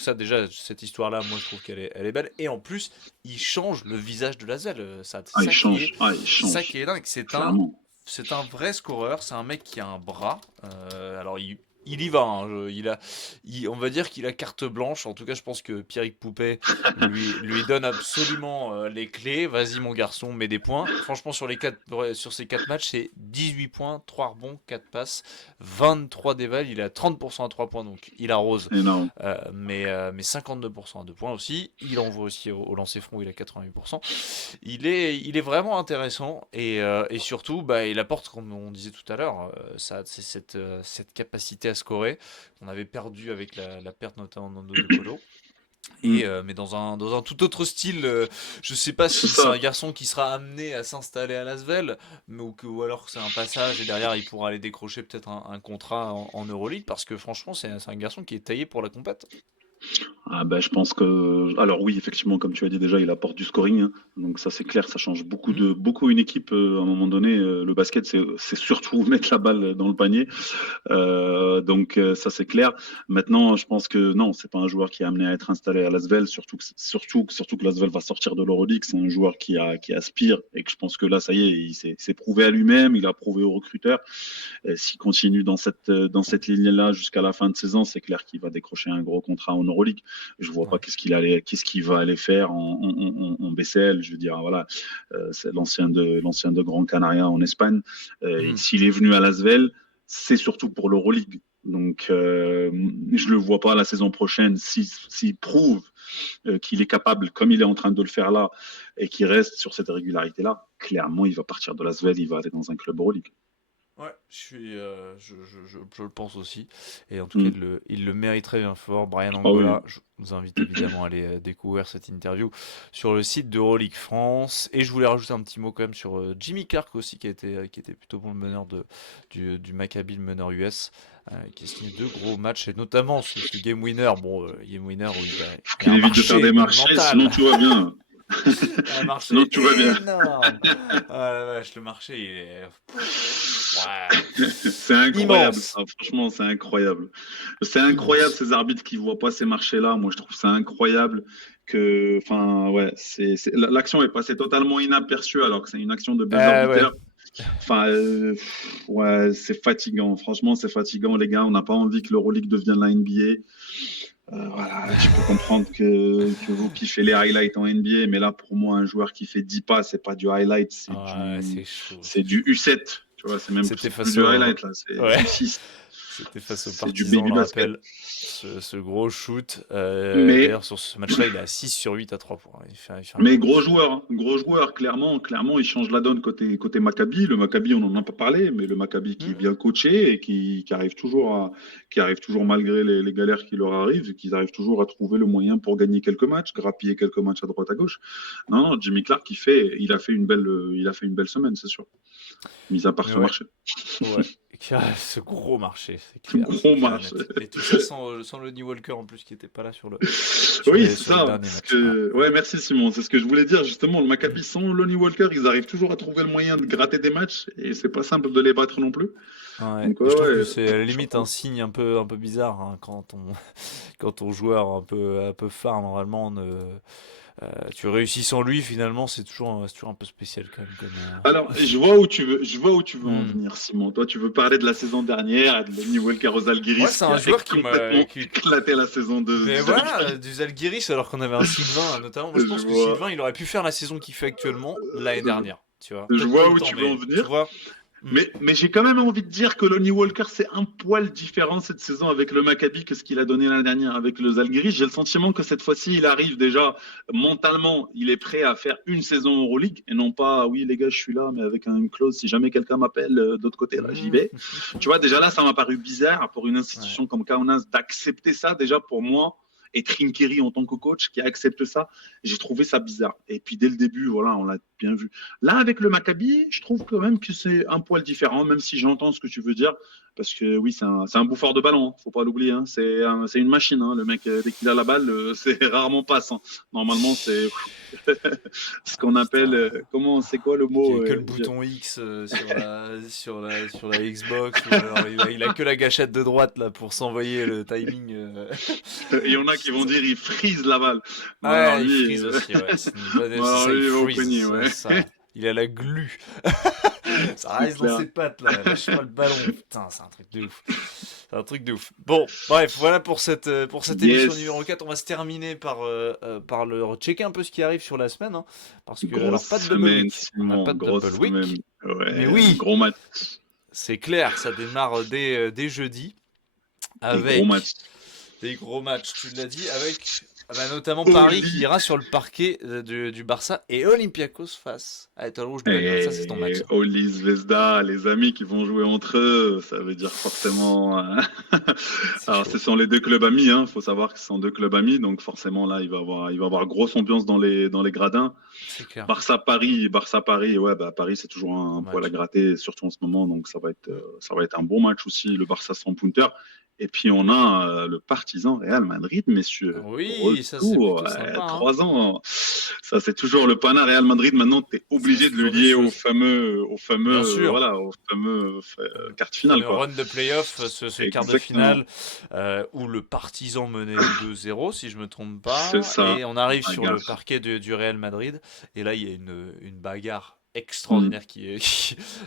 ça déjà, cette histoire-là, moi je trouve qu'elle est belle. Et en plus, il change le visage de Lasvel. Il change. Ça qui est dingue. Clairement. C'est un vrai scoreur, c'est un mec qui a un bras. Alors il y va, hein, on va dire qu'il a carte blanche. En tout cas, je pense que Pierrick Poupet lui donne absolument les clés. Vas-y mon garçon, mets des points. Franchement, sur ces 4 matchs, c'est 18 points, 3 rebonds, 4 passes, 23 dévals. Il a 30% à 3 points, donc il arrose. Mais 52% à 2 points aussi. Il envoie aussi au lancer franc, il a 88%. Il est vraiment intéressant et surtout, il apporte, comme on disait tout à l'heure, c'est cette capacité à scorer qu'on avait perdu avec la perte notamment de Colo. Mais dans un tout autre style, je sais pas si c'est un garçon qui sera amené à s'installer à Lasvel, ou alors que c'est un passage et derrière il pourra aller décrocher peut-être un contrat en Euroleague, parce que franchement c'est un garçon qui est taillé pour la compète. Je pense que. Alors, oui, effectivement, comme tu as dit déjà, il apporte du scoring, hein. Donc, ça, c'est clair, ça change beaucoup une équipe. À un moment donné, le basket, c'est surtout mettre la balle dans le panier. Donc, ça, c'est clair. Maintenant, je pense que non, c'est pas un joueur qui est amené à être installé à Lasvel, surtout que Lasvel va sortir de l'Euroleague. C'est un joueur qui aspire et que je pense que là, ça y est, il s'est prouvé à lui-même, il a prouvé aux recruteurs. S'il continue dans cette ligne-là jusqu'à la fin de saison, c'est clair qu'il va décrocher un gros contrat en Euroleague. Je vois pas qu'est-ce qu'il va aller faire en BCL. Je veux dire, voilà, c'est l'ancien de Gran Canaria en Espagne. Et s'il est venu à Lasvel, c'est surtout pour l'Euroleague. Donc, je le vois pas la saison prochaine s'il prouve qu'il est capable, comme il est en train de le faire là, et qu'il reste sur cette régularité-là. Clairement, il va partir de Lasvel, il va aller dans un club Euroleague. Ouais, je le pense aussi. Et en tout cas, il le mériterait bien fort. Brian Angola, je vous invite évidemment à aller découvrir cette interview sur le site d'Euroleague France. Et je voulais rajouter un petit mot quand même sur Jimmy Clark aussi, qui était plutôt bon, le meneur du Maccabi, le meneur US, qui a signé 2 gros matchs, et notamment ce game winner. Bon, game winner où il a un marché de faire des marchés, sinon tout va bien. Un marché énorme. Ah la vache, le marché, il est... Ouais. C'est incroyable, ça. Franchement, c'est incroyable. C'est incroyable ces arbitres qui voient pas ces marchés-là. Moi, je trouve ça incroyable que, enfin, ouais, l'action est passée totalement inaperçue alors que c'est une action de buzz arbitraire. Ouais. Enfin, ouais, c'est fatigant. Franchement, c'est fatigant, les gars. On n'a pas envie que l'Euroleague devienne la NBA. Voilà, je peux comprendre que vous kiffez les highlights en NBA, mais là, pour moi, un joueur qui fait 10 pas, c'est pas du highlight, c'est du U7. Tu vois, c'est même plus du highlight, là, c'est du 6. C'était face aux C'est du Partisans, on baby le basket. rappelle. Ce gros shoot. Mais D'ailleurs, sur ce match-là, il est à 6 sur 8 à 3 points. Il fait un Mais gros match. gros joueur, clairement, il change la donne côté Maccabi. Le Maccabi, on n'en a pas parlé, mais le Maccabi qui est Hmm. bien coaché et qui arrive toujours malgré les galères qui leur arrivent, qu'ils arrivent toujours à trouver le moyen pour gagner quelques matchs, grappiller quelques matchs à droite à gauche. Non, Jimmy Clark, il a fait une belle semaine, c'est sûr. Mis à part Mais ce ouais, marché, ouais. Ce gros marché, c'est ce clair, c'est gros clair et marché. net. Et tout ça sans Lonnie Walker en plus, qui n'était pas là Oui, c'est sur les ça. derniers matchs. Ouais, merci Simon. C'est ce que je voulais dire justement. Le Maccabi sans Lonnie Walker, ils arrivent toujours à trouver le moyen de gratter des matchs et c'est pas simple de les battre non plus. Ouais. Donc Et ouais, je trouve que ouais, c'est à la limite un chapeau. signe un peu bizarre, hein, quand ton joueur un peu phare normalement tu réussis sans lui, finalement c'est toujours un peu spécial quand même Alors, je vois où tu veux en Hmm. venir, Simon. Toi, tu veux parler de la saison dernière, de Lonnie Walker aux Moi, Algiris c'est qui un a joueur complètement éclaté la saison Mais des voilà, Algiris. du Zalgiris alors qu'on avait un Sylvain notamment. Moi, je Je pense que vois, Sylvain, il aurait pu faire la saison qu'il fait actuellement l'année dernière, tu vois. je Peut-être pas vois où autant, tu veux en mais tu venir. vois. Hmm. Mais j'ai quand même envie de dire que Lonnie Walker, c'est un poil différent cette saison avec le Maccabi que ce qu'il a donné l'année dernière avec le Zalgiris. J'ai le sentiment que cette fois-ci, il arrive déjà mentalement, il est prêt à faire une saison Euroleague et non pas, oui les gars, je suis là, mais avec une clause, si jamais quelqu'un m'appelle d'autre côté, là, j'y Hmm. vais. Tu vois, déjà là, ça m'a paru bizarre pour une Ouais. institution comme Kaunas d'accepter ça déjà pour moi. Et Trinkeri en tant que coach qui accepte ça, j'ai trouvé ça bizarre. Et puis dès le début, voilà, on l'a bien vu. Là, avec le Maccabi, je trouve quand même que c'est un poil différent, même si j'entends ce que tu veux dire. Parce que oui, c'est un bouffeur de ballon, faut pas l'oublier. Hein. C'est une machine. Hein. Le mec, dès qu'il a la balle, c'est rarement passe. Hein. Normalement, c'est ce qu'on appelle. Putain. C'est quoi le Il mot a que le bouton X sur la Xbox, ou alors il a que la gâchette de droite là pour s'envoyer le timing. Il y en a qui vont Putain. dire il freeze la balle. Non, alors Ouais, il lui, freeze aussi, ouais. C'est une bonne, non, c'est alors ça, il lui, il va au freeze, cogner, ouais. ça. Il a la glu. Ça C'est reste dans clair. ses pattes là, lâche pas le ballon. Putain, c'est un truc de ouf. C'est un truc de ouf. Bon, bref, voilà pour cette émission numéro Yes. 4. On va se terminer par le checker un peu ce qui arrive sur la semaine, hein, parce que, Grosse alors, pas de double semaine, week. On n'a Simon. pas de double Grosse semaine. week. Mais Ouais, oui, gros match. c'est clair, ça démarre dès jeudi Des gros avec matchs. des gros matchs, tu l'as dit, avec notamment Paris qui Oli ira sur le parquet du Barça et Olympiakos face à Étoile Rouge de Belgrade. Ça, c'est ton match, et ça. Oli Zvezda, les amis qui vont jouer entre eux, ça veut dire forcément. C'est Alors, ce chaud. sont les deux clubs amis, hein. Faut savoir que ce sont deux clubs amis, donc forcément là, il va y avoir grosse ambiance dans les gradins. C'est clair. Barça-Paris, ouais, bah, Paris, c'est toujours Bon un poil à match. gratter, surtout en ce moment, donc Mm. ça va être un bon match aussi, le Barça sans punter. Et puis on a le partisan Real Madrid, messieurs. Oui, ça, c'est Retour, plutôt sympa, hein. 3 ans. Ça, c'est toujours le pana Real Madrid. Maintenant, tu es Il se obligé passe de le toujours des lier choses. Bien sûr. voilà, au fameux quart de finale, Fameux quoi. run de playoff, ce quart de Exactement. finale où le Partizan menait 2-0, si je me trompe C'est pas, ça. et on arrive sur le Bagarre. parquet du Real Madrid, et là il y a une bagarre Hmm. extraordinaire Qui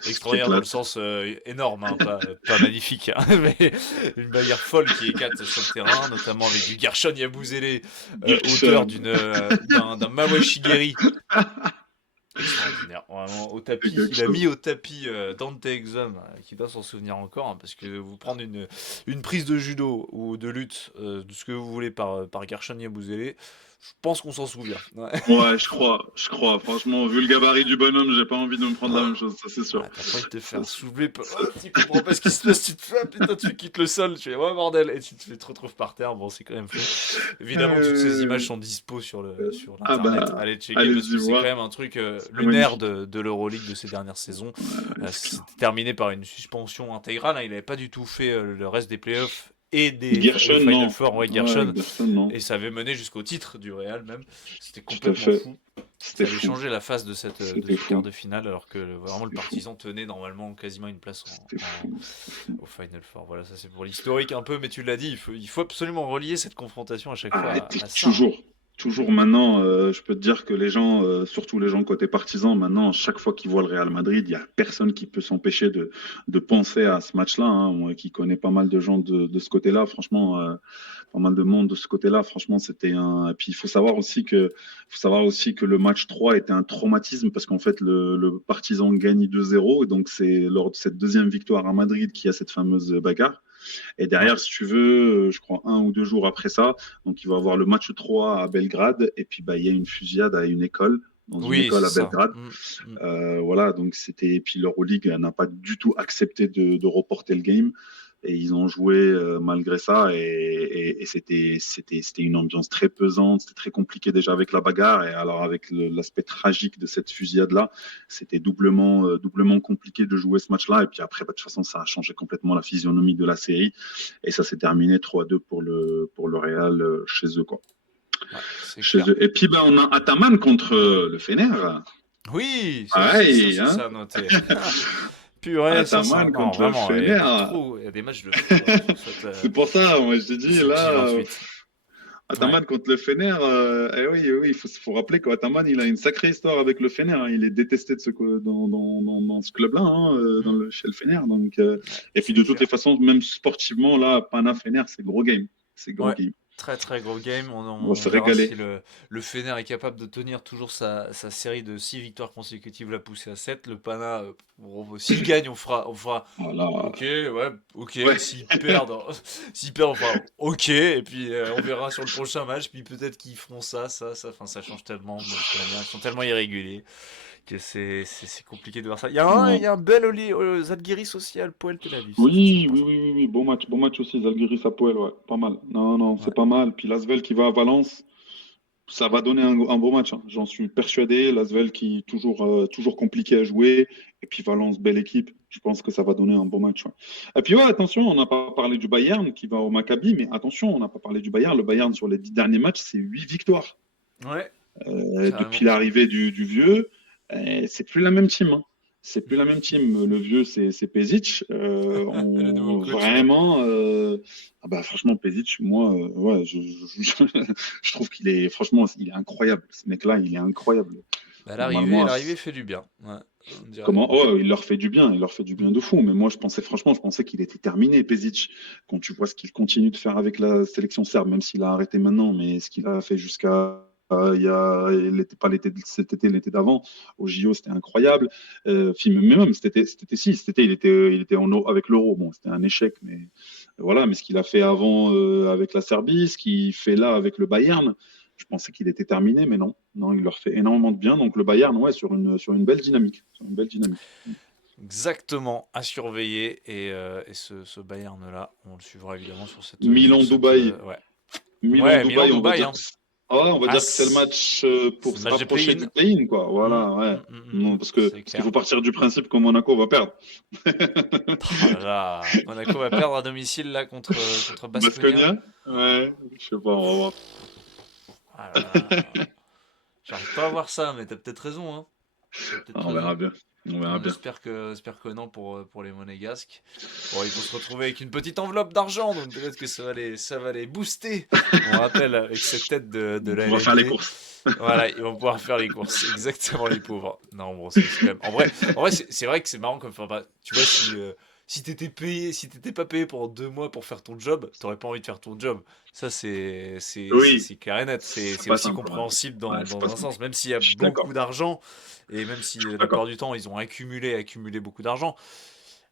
extraordinaire dans le éclate. sens énorme, hein, pas magnifique, hein, mais une bagarre folle qui éclate sur le terrain, notamment avec du Gershon Yabusele, auteur Gershon. d'un Mawe Shigeri. Extraordinaire, vraiment au C'est tapis. quelque Il a chose. mis au tapis Dante Exum, qui doit s'en souvenir encore, hein, parce que vous prendre une prise de judo ou de lutte, de ce que vous voulez par Gershon Yabusele, je pense qu'on s'en souvient. Ouais. Ouais, je crois. Franchement, vu le gabarit du bonhomme, j'ai pas envie de me prendre la même chose, ça c'est sûr. Ah, t'as pas envie de te Ça, faire soulever, tu comprends pas ce qui se passe, tu te fais, ah, putain, tu quittes le sol, tu fais, ouais, bordel, et te retrouves par terre, bon, c'est quand même fou. Évidemment, toutes ces images Euh, sont dispo sur ah l'internet, bah, allez checker, parce allez-y que c'est quand voir. même un truc C'est lunaire magnifique. de l'Euroleague de ces dernières saisons. Ouais, c'est clair. C'était terminé par une suspension intégrale, hein, il avait pas du tout fait le reste des playoffs et des Gershon, Final non. Four, ouais, Ouais, Gershon, Gershon, non. et ça avait mené jusqu'au titre du Real même, c'était Tout à complètement fait. fou. C'était Ça avait fou. changé la face de C'était ce quart fou. de finale, alors que vraiment le C'était fou. Partizan tenait normalement quasiment une place C'était fou. C'était fou. au Final Four. Voilà, ça c'est pour l'historique un peu, mais tu l'as dit, il faut absolument relier cette confrontation à chaque fois Ah, et puis à ça, hein. toujours maintenant, je peux te dire que les gens, surtout les gens côté partisans, maintenant, chaque fois qu'ils voient le Real Madrid, il n'y a personne qui peut s'empêcher de penser à ce match-là. Hein. Moi qui connais pas mal de gens de ce côté-là, franchement, pas mal de monde de ce côté-là, franchement, c'était un. Et puis faut savoir aussi que le match 3 était un traumatisme parce qu'en fait, le partisan gagne 2-0. Et donc, c'est lors de cette deuxième victoire à Madrid qu'il y a cette fameuse bagarre. Et Ouais. derrière, si tu veux, je crois 1 ou 2 jours après ça, donc il va avoir le match 3 à Belgrade. Et puis, bah, il y a une fusillade à une école, dans une Oui, école c'est à ça. Belgrade. Mm. Voilà, donc c'était. Et puis l'Euroleague n'a pas du tout accepté de reporter le game. Et ils ont joué malgré ça. Et c'était une ambiance très pesante. C'était très compliqué déjà avec la bagarre. Et alors, avec l'aspect tragique de cette fusillade-là, c'était doublement compliqué de jouer ce match-là. Et puis après, bah, de toute façon, ça a changé complètement la physionomie de la série. Et ça s'est terminé 3-2 pour le Real chez eux, quoi. Ouais, c'est Chez clair. eux. Et puis, bah, on a Ataman contre le Fener. Oui, ça aussi, Pareil, hein? ça a noté. Purée, ça. Ataman Non, contre le vraiment, il y a beaucoup Fener. trop. Il y a des matchs de fou là, sur C'est pour ça, moi, je te dis, cette là, J28. Ouais. Ataman contre le Fener, oui, il faut rappeler qu'Ataman, il a une sacrée histoire avec le Fener, hein. Il est détesté dans ce club-là, hein, Mm. chez le Fener. Donc, Ouais, et puis, c'est de toutes les clair. façons, même sportivement, là, Pana-Fener, c'est gros game. C'est gros Ouais, game. très très gros game. On, On va on se verra régaler. si le Fener est capable de tenir toujours sa série de 6 victoires consécutives, la pousser à 7. Le Pana, s'il gagne, on fera Voilà. ok, ouais, ok. Ouais. S'ils perdent, s'ils perdent, on fera ok. Et puis on verra sur le prochain match. Puis peut-être qu'ils feront ça. Enfin, ça change tellement de toute manière. Ils sont tellement irréguliers que c'est compliqué de voir ça. Il Ouais. y a un bel Zalgiris aussi à le Poel Tel Aviv. Ça, c'est Oui, sympa oui, ça. oui, oui, oui. Beau match aussi. Zalgiris Apoel, ouais. Pas mal. Non, non, Ouais. c'est pas mal. Puis Lasvel qui va à Valence. Ça va donner un beau match, hein. J'en suis persuadé. L'Asvel qui est toujours compliqué à jouer. Et puis Valence, belle équipe. Je pense que ça va donner un beau match, ouais. Et puis ouais, attention, on n'a pas parlé du Bayern qui va au Maccabi, mais attention, on n'a pas parlé du Bayern. Le Bayern, sur les 10 derniers matchs, c'est 8 victoires. Ouais, Depuis carrément. l'arrivée du vieux, c'est plus la même team, hein. C'est plus la même team. Le vieux, c'est Pezic. Le nouveau coach, ouais. Vraiment, ah bah, franchement, Pezic, moi, ouais, je trouve qu'il est, franchement, il est incroyable. Ce mec-là, il est incroyable. Bah, Normalement, l'arrivée fait du bien. Ouais, on dirait. comment? Oh, il leur fait du bien, il leur fait du bien Mm. de fou. Mais moi, franchement, je pensais qu'il était terminé, Pezic. Quand tu vois ce qu'il continue de faire avec la sélection serbe, même s'il a arrêté maintenant, mais ce qu'il a fait jusqu'à pas l'été, cet été, l'été d'avant, au JO, c'était incroyable. Mais même cet été, il était avec l'Euro. Bon, c'était un échec, mais voilà. Mais ce qu'il a fait avant avec la Serbie, ce qu'il fait là avec le Bayern, je pensais qu'il était terminé, mais non. Non, il leur fait énormément de bien. Donc le Bayern, ouais, sur une belle dynamique. Sur une belle dynamique. Exactement, à surveiller. Et ce Bayern-là, on le suivra évidemment sur Milan-Dubaï. ouais. Ouais, Milan-Dubaï, on va Milan-Dubaï, dire hein. que on va Ah, dire que c'est le match c'est pour le se match de rapprocher du play-in. play-in, quoi. Mm, Voilà, ouais. Non, c'est parce qu'il clair. faut partir du principe que Monaco va perdre. Oh là là, Monaco va perdre à domicile là contre Baskonia. Basconia? Ouais, je sais pas, on va voir. Ah là là. J'arrive pas à voir ça, mais t'as peut-être raison, hein. T'as peut-être On verra raison. bien. On verra On bien. espère que non pour les Monégasques. Bon, il faut se retrouver avec une petite enveloppe d'argent, donc peut-être que ça va les booster. On rappelle avec cette tête de On la pourra faire les LND. courses. Voilà, ils vont pouvoir faire les courses. Exactement, les pauvres. Non, bon, c'est quand même. En vrai c'est vrai que c'est marrant comme. Enfin, bah, tu vois, si t'étais payé, si t'étais pas payé pendant 2 mois pour faire ton job, t'aurais pas envie de faire ton job. Ça, Oui, c'est clair et net. C'est c'est c'est pas aussi simple. Ouais, compréhensible ouais, c'est pas dans un simple. sens, même s'il y a Je suis beaucoup d'accord. d'argent, et même Je si suis la plupart d'accord. du temps, ils ont accumulé beaucoup d'argent.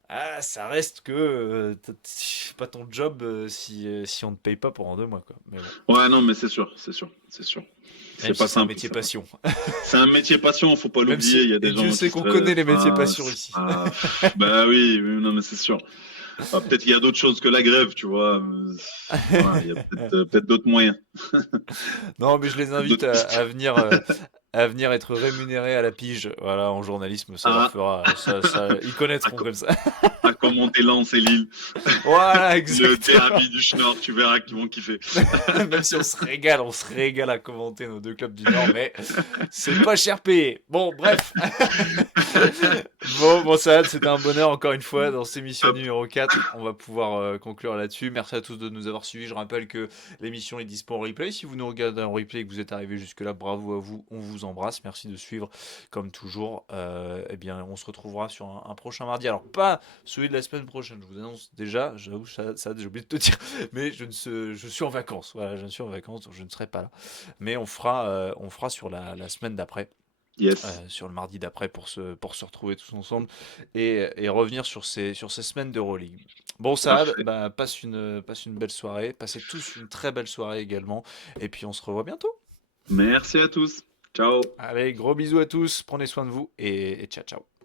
Ah, ça reste que c'est pas ton job si on ne te paye pas pendant 2 mois, quoi. Mais bon. Ouais, non, mais c'est sûr, c'est sûr, c'est sûr. Même C'est si pas c'est un simple, métier c'est pas passion. simple. C'est un métier passion, faut pas Même l'oublier. si, Il y a et des Dieu gens qui sait qu'on seraient. connaît les métiers Ah, passion ici. bah oui, oui, non, mais c'est sûr. Peut-être qu'il y a d'autres choses que la grève, tu vois. Voilà, il y a peut-être d'autres moyens, Non, mais je les peut-être invite d'autres pistes. à venir être rémunérés à la pige. Voilà, en journalisme, ça leur Ah, fera, ils à, connaîtront co- comme ça. à commenter Lens et Lille. Voilà, Le exactement. derby du Schnorr, tu verras qu'ils vont kiffer. Même si on se régale à commenter nos deux clubs du Nord, mais c'est pas cher payé. Bon, bref. Bon, ça, c'était un bonheur encore une fois dans cette émission Hop, numéro 4. On va pouvoir conclure là-dessus. Merci à tous de nous avoir suivis. Je rappelle que l'émission est dispo en replay. Si vous nous regardez en replay et que vous êtes arrivé jusque-là, bravo à vous. On vous embrasse. Merci de suivre comme toujours. Eh bien, on se retrouvera sur un prochain mardi. Alors, pas celui de la semaine prochaine. Je vous annonce déjà, j'avoue, ça j'ai oublié de te dire, mais je suis en vacances. Voilà, je suis en vacances, donc je ne serai pas là. Mais on fera sur la semaine d'après. Yes. sur le mardi d'après pour se retrouver tous ensemble et revenir sur ces semaines d'Euroleague. Bon, Saad, Parfait. bah, passe une belle soirée. Passez tous une très belle soirée également. Et puis on se revoit bientôt. Merci à tous. Ciao. Allez, gros bisous à tous. Prenez soin de vous et ciao, ciao.